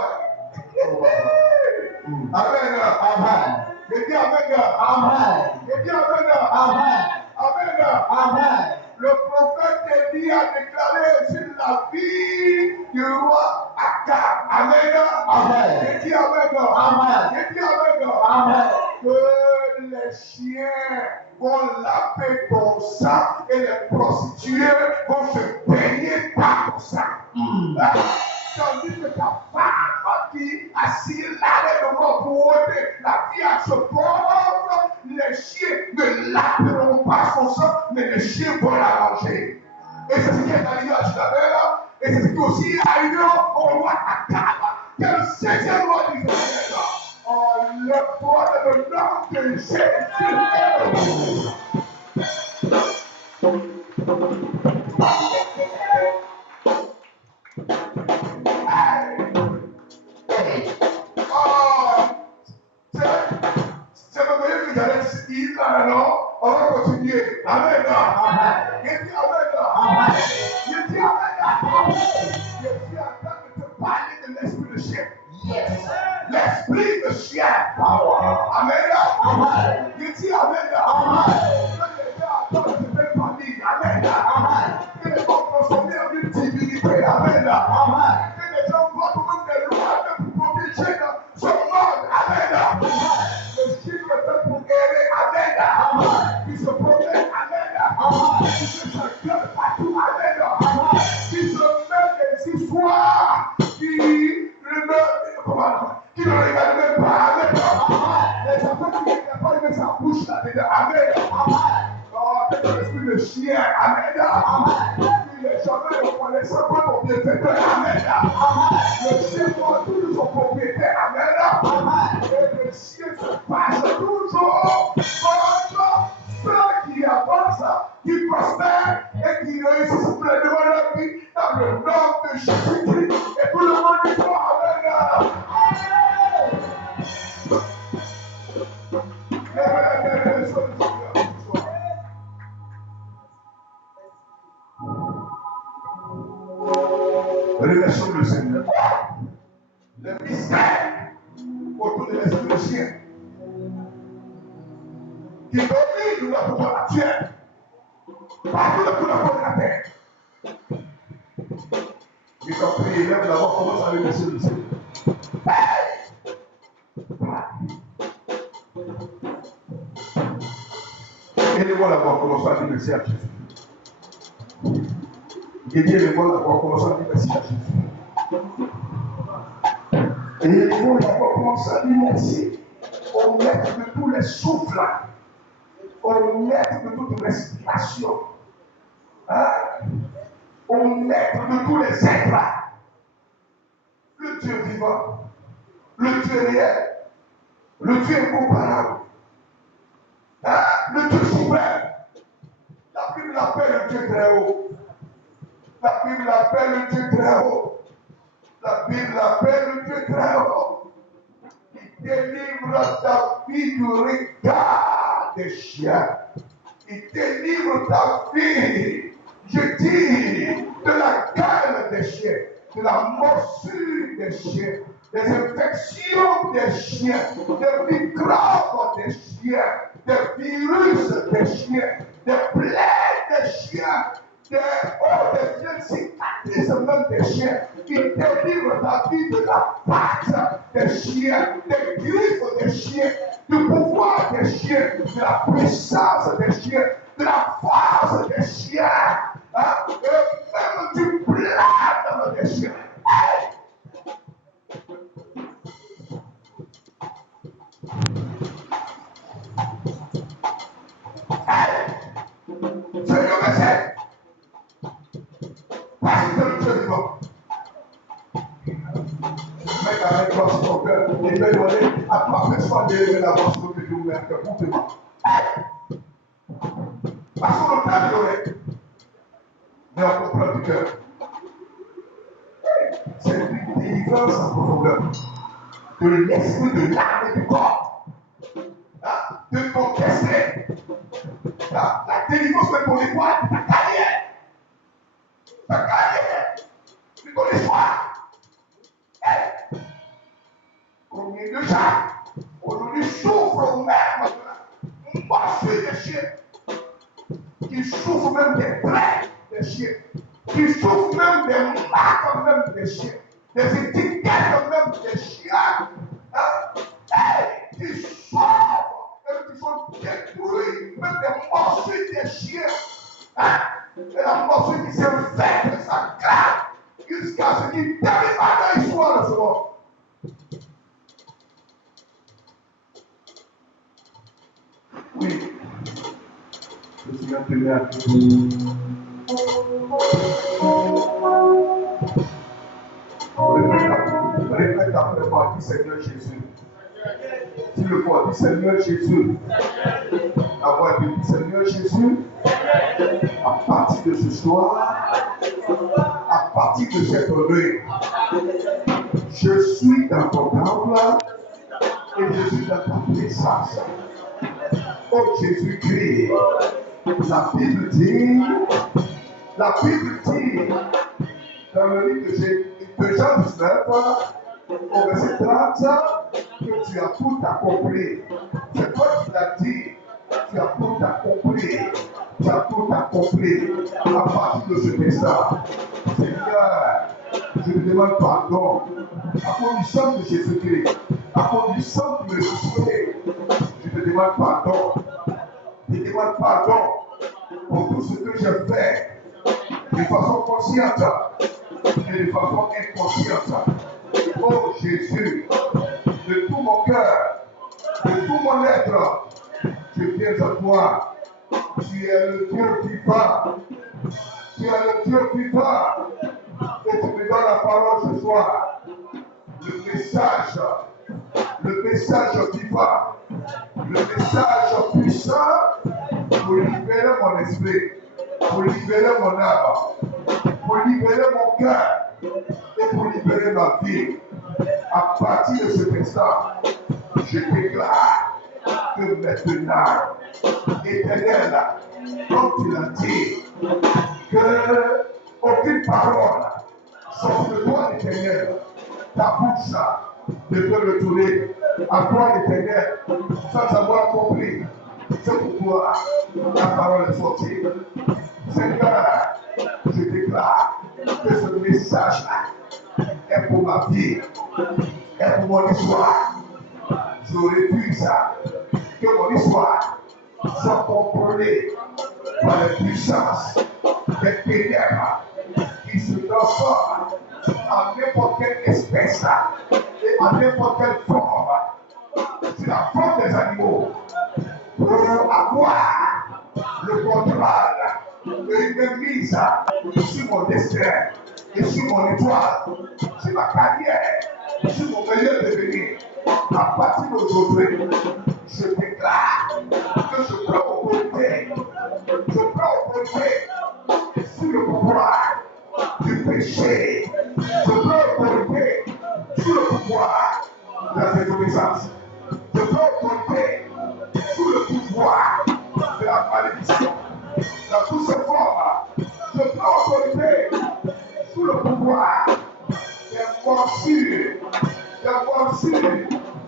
Amen. Amen. Je dis Amen. Amen. Je dis Amen. Amen. Amen. Amen. Le prophète Élie a déclaré sur la vie du roi Akab. Amen. Amen. Je dis Amen. Amen. Je dis Amen. Amen. Que les chiens vont laver ton sang et les prostituées vont se baigner par ton sang. Tandis que ta femme qui a signé l'arrêt de mort pour ôter la vie à ce pauvre, les chiens ne laveront pas son sang, mais les chiens vont la manger. Et c'est ce qui est arrivé à Jezabel, et c'est ce qui aussi est arrivé au roi Akab, qui est le 7e roi d'Israël. Oh, le roi de le nom de Jésus. C'est merveilleux que j'allais dire là, non? On va continuer. Amen. Je dis Amen. Je dis Amen. Je suis en train de te parler de l'esprit de chien. Yes. L'esprit de chien. Amen. Je dis Amen. Que les gens attendent de cette famille. Amen. Que les gens transforment en une divinité. Amen. Que les gens voient comme des lois pour protéger ce monde. Amen. Le chiffre fait pour guérir. Amen. Qui se promène. Amen. Qui se s'engueule partout. Amen. Qui se met des histoires qui ne regardent même pas. Amen. Les enfants qui ne pas mettre sa bouche là-dedans. Amen. Oh, c'est l'esprit de chien. Amen. Les gens ne reconnaissent pas ton bienfaiteur. Amen. Le chien doit toujours son propriétaire. Amen. Et le chien se passe toujours contre ceux qui avancent, qui prospèrent et qui réussissent pleinement leur vie dans le nom de Jésus-Christ. Et tout le monde dit Amen. Remercions le Seigneur. Le mystère autour de l'esprit de chien qui domine notre monde actuel partout de tout le monde de la terre. Y compris, il lève la voix, commence à remercier le Seigneur. Élevons la voix, commençons à remercier à Jésus. Et bien, les voix d'abord commencent à dire merci à Jésus. Et les voix d'abord commencent à dire merci au maître de tous les souffles, au maître de toute respiration, hein? Au maître de tous les êtres, le Dieu vivant, le Dieu réel, le Dieu incomparable, hein? Le Dieu suprême. La Bible l'appelle le Dieu très haut. La Bible l'appelle le Dieu très haut. La Bible l'appelle le Dieu très haut. Il délivre ta vie du regard des chiens. Il délivre ta vie, je dis, de la gueule des chiens, de la morsure des chiens, des infections des chiens, des microbes des chiens, des virus des chiens, des plaies des chiens, des cicatrices même des chiens. Il délivre ta vie de la patte des chiens, des griffes des chiens, du pouvoir des chiens, de la puissance des chiens, de la force des chiens, hein, et même du plan des chiens. Hey! Hey! Seigneur, merci. Parce que le Dieu vivant. Mec avec toi sur ton cœur, et je vais demander à ma personne d'élever la voix sur le Dieu ouvert, pour te voir. Parce qu'on entend l'oreille, mais on comprend du cœur. C'est une délivrance en profondeur de l'esprit, de l'âme et du corps, hein, de ton destin, la délivrance de ton étoile, de ta carrière, de ton espoir. Hey. Combien de gens aujourd'hui souffrent même de la morsure des chiens, qui souffrent même des traits des chiens, qui souffrent même des marques même des chiens, des étiquettes même des chiens, hein? Hey, qui souffrent, et qui sont détruits, même des morsures des chiens, hein? Et la morsure qui s'infecte, ça craque, jusqu'à ce qu'il termine à l'histoire de ce monde. Oui, je suis appelé à tout. Répète après moi, dis Seigneur Jésus. Dis le fort, dis Seigneur Jésus. La voix dit Seigneur Jésus. À partir de ce soir, à partir de cette nuit, je suis dans ton temple et je suis dans ta présence. Oh Jésus-Christ, la Bible dit dans le livre de Jean 19, au verset 30, que tu as tout accompli. C'est toi qui l'as dit. Tu as tout accompli. Tu as tout accompli à partir de ce instant. Seigneur, je te demande pardon. À cause du sang de Jésus-Christ, à cause du sang qui me ressuscité, je te demande pardon. Je te demande pardon pour tout ce que j'ai fait de façon consciente et de façon inconsciente. Oh Jésus, de tout mon cœur, de tout mon être, je viens à toi. Tu es le Dieu vivant. Tu es le Dieu vivant. Et tu me donnes la parole ce soir. Le message vivant, le message puissant pour libérer mon esprit, pour libérer mon âme, pour libérer mon cœur et pour libérer ma vie. À partir de cet instant, je déclare que maintenant, Éternel, comme tu l'as dit, que aucune parole sortie de toi, Éternel, ta bouche ne peut retourner à toi, Éternel, sans avoir compris. C'est pourquoi la parole est sortie. Seigneur, je déclare que ce message-là est pour ma vie, est pour mon histoire. J'aurais pu ça, que mon histoire soit contrôlée par les puissances des ténèbres, il se transforme en n'importe quelle espèce et en n'importe quelle forme. C'est la forme des animaux pour avoir le contrôle et une mise sur mon destin et sur mon étoile, sur ma carrière, sur mon meilleur devenir. À partir d'aujourd'hui, je déclare que je prends autorité. Je prends autorité sur le pouvoir du péché. Je prends autorité sur le pouvoir de la désobéissance. Je prends autorité sur le pouvoir de la malédiction. Dans toutes ses formes, je prends autorité sur le pouvoir des morsures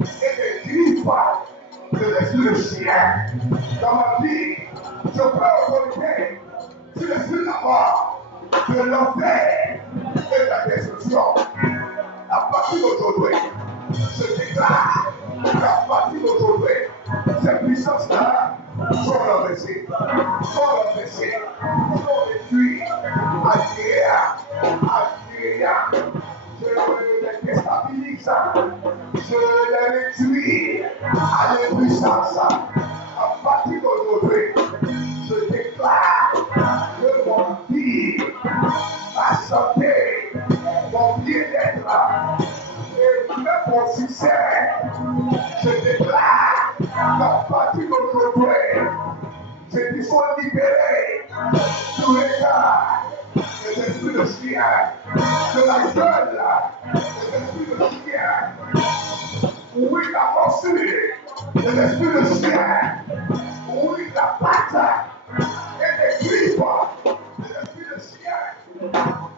et des griffes de l'esprit de chien. Dans ma vie, je prends autorité sur l'esprit de la mort, de l'enfer et de la destruction. À partir d'aujourd'hui, je déclare qu'à partir d'aujourd'hui, ces puissances-là sont renversées, sont détruites, anéanties. Je les déstabilise, je les réduis à l'impuissance. À partir d'aujourd'hui, je déclare que mon vie, ma santé, mon bien-être et même mon succès, je déclare qu'à partir d'aujourd'hui, je suis libéré tout l'état des esprits de chien, de la gueule des esprits de chien. Oui, la morsure des esprits de chien. Oui, la patte et des griffes des esprits de chien.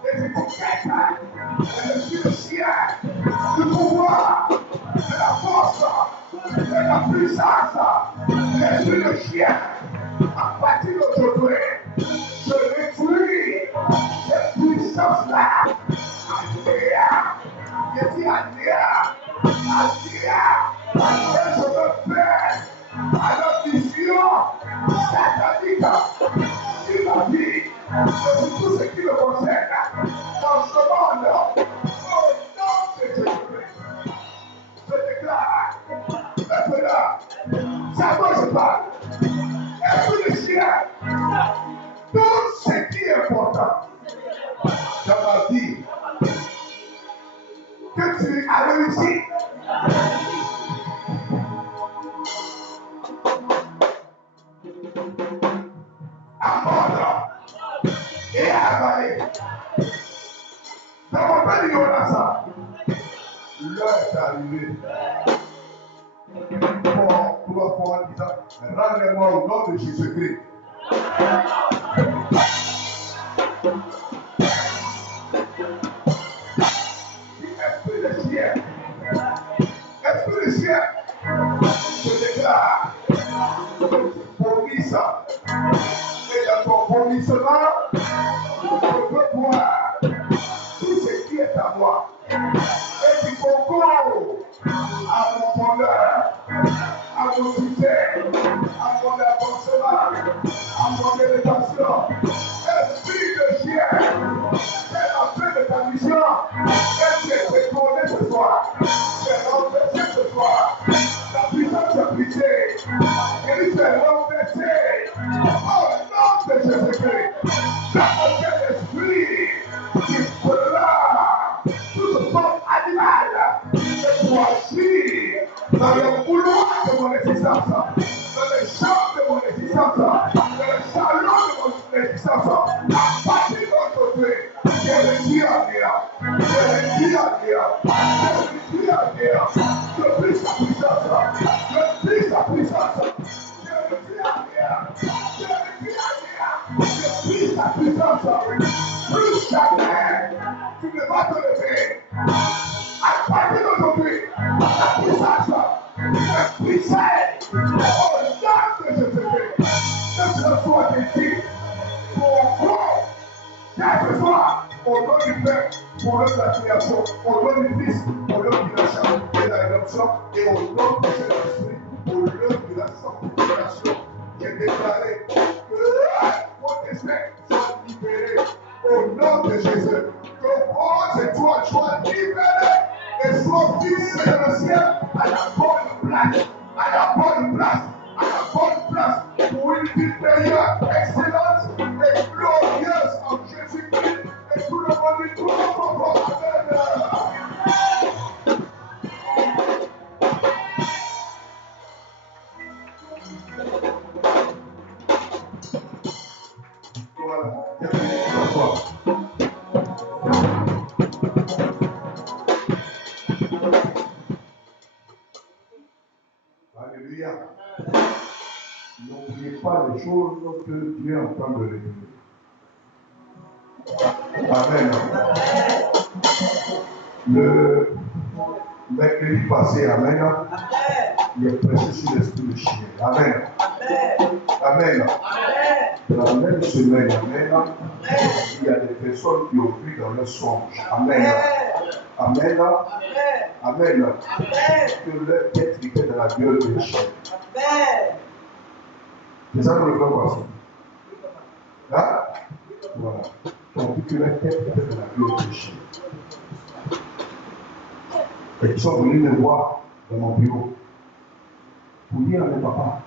Des étiquettes des esprits de chien. Du pouvoir, de la force, de la puissance des esprits de chien. À partir d'aujourd'hui, je détruis cette puissance-là. Alléluia. Je dis Alléluia. Alléluia. Et je me fais à la vision satanique sur ma vie et sur tout ce qui me concerne. Dans ce monde, au nom de Jésus-Christ, je déclare maintenant, ça moi je parle. Esprit de chien, tout ce qui est important dans ma vie, que tu as réussi, à mordre et à avaler. Dans mon père ignorance, l'heure est arrivée. Pour trois fois en disant, rendez-moi au nom de Jésus-Christ. Esprit de chien, je déclare que tu polices et dans ton polissement, je peux voir tout ce qui est à moi et qui concourt à mon bonheur, à mon succès, à mon avancement, à mon élévation. Esprit de chien, c'est la fin de ta mission. Et tu es détourné ce soir. Tu es renversé ce soir. La puissance est brisée. Et tu es renversé. Au nom de Jésus-Christ. Dans aucun esprit qui fera toute forme animale et pour agir dans le couloir de mon existence, dans les chambres de mon existence, dans les salons de mon existence. À partir d'aujourd'hui, je le dis à Dieu, je le dis à Dieu, je le dis à Dieu, je prie sa puissance, je prie sa puissance, je le dis à Dieu, je le dis à Dieu, je prie sa puissance, plus jamais tu ne vas te lever. À partir d'aujourd'hui, la puissance est puissante au nom de Jésus-Christ. Que ce soit ici, pour vous, que ce soit au nom du Père, pour l'homme de la création, au nom du Fils, au nom du rachat et de la rédemption, et au nom du Saint-Esprit, au nom de la sanctification. J'ai déclaré que vos esprits sont libérés au nom de Jésus. libérés et soient fixés dans le ciel à la bonne place. À la bonne place. À la bonne place pour une vie meilleure, excellente et glorieuse en Jésus-Christ. Et tout le monde dit tout le monde. Alléluia. N'oubliez pas les choses que Dieu est en train de révéler. Amen. Le mercredi passé, amen. Il est prêché sur l'esprit de chien. Amen. Amen. Dans la même semaine, amen. Il y a des personnes qui ont vu dans leur songe. Amen. Amen. Amen. Que leur tête était dans la gueule des chiens. C'est ça que le faire passer. Hein? Voilà. On dit que leur tête était dans la gueule des chiens. Et ils sont venus me voir dans mon bureau pour dire à mes papas,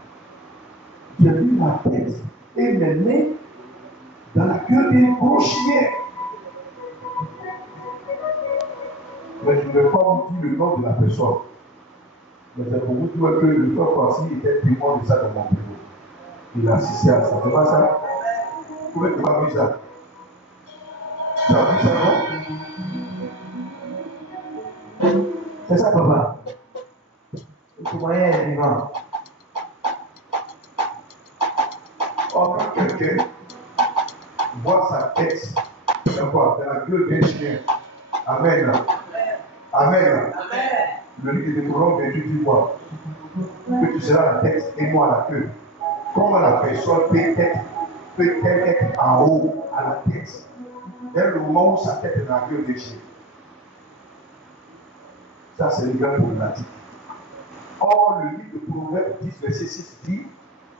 j'ai vu ma tête et mes nez dans la gueule des gros chiens. Mais je ne vais pas vous dire le nom de la personne. Mais c'est pour vous dire que le frère Francis était témoin de ça dans mon bureau. Il a assisté à ça. C'est pas ça? Vous pouvez pas vu ça? Tu as vu ça, non? C'est ça, papa. Le moyen est vivant. Or, quand quelqu'un voit sa tête dans la gueule d'un chien, amen. Amen. Le livre de Deutéronome 28 dit quoi? Que tu seras la tête et moi la queue. Comment la personne peut-elle être en haut à la tête? Dès le moment où sa tête est dans la gueule des chiens. Ça, c'est une grande problématique. Or, le livre de Proverbes 10, verset 6 dit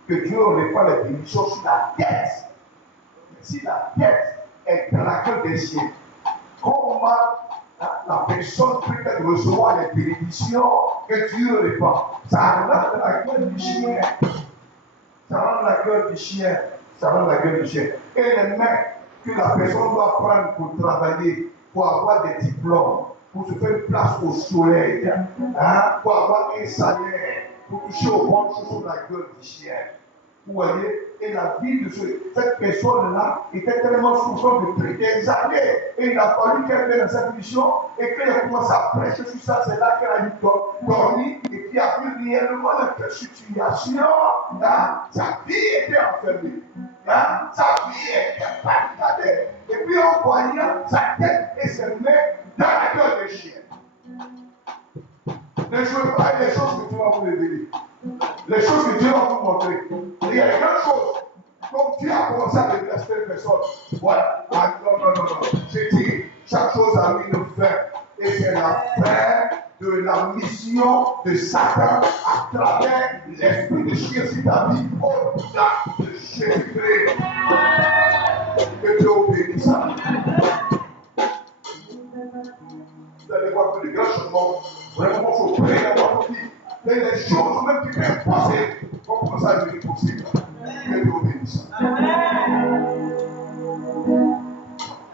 que Dieu n'aurait pas les bénédictions sur la tête. Si la tête est dans la gueule des chiens, comment la personne peut recevoir les bénédictions que Dieu n'aurait pas? Ça rentre dans la gueule du chien. Ça rentre dans la gueule du chien. Ça rentre dans la gueule du chien. Et les mains que la personne doit prendre pour travailler, pour avoir des diplômes, pour se faire une place au soleil, pour avoir un salaire, pour toucher aux bonnes choses sur la gueule du chien. Vous voyez, et la vie de cette personne-là était tellement souffrante depuis des années. Et il a fallu qu'elle vienne dans cette mission et qu'elle commence à prêcher sur ça. C'est là qu'elle a eu dormi et puis a vu réellement dans quelle situation sa vie était enfermée. Sa vie était barricadée. Et puis en voyant sa tête et ses mains dans la gueule des chiens. Ne jouez pas avec les choses que Dieu va vous révéler. Les choses que Dieu va vous montrer. Et il y a des grandes choses. Comme Dieu a commencé à révéler à cette personne. Voilà. Ah, non. J'ai dit, chaque chose a mis une fin. Et c'est la fin de la mission de Satan à travers l'esprit de chien sur ta vie. Au nom de Jésus-Christ. Que Dieu bénisse ça. Vous allez voir que les grands changements, vraiment, il faut prier dans votre vie. Mais les choses même qui peuvent passer, vont commencer à devenir possibles. Que Dieu bénisse.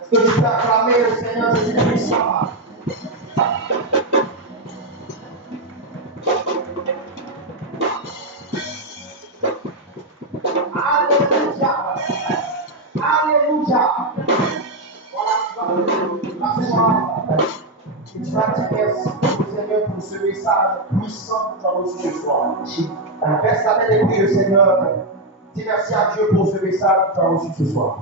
Est-ce que tu peux acclamer le Seigneur de cette histoire? Alléluia. Alléluia. Voilà, tu vas dire merci au Seigneur pour ce message puissant que tu as reçu ce soir. Reste à tête et prie le Seigneur. Dis merci à Dieu pour ce message que tu as reçu ce soir.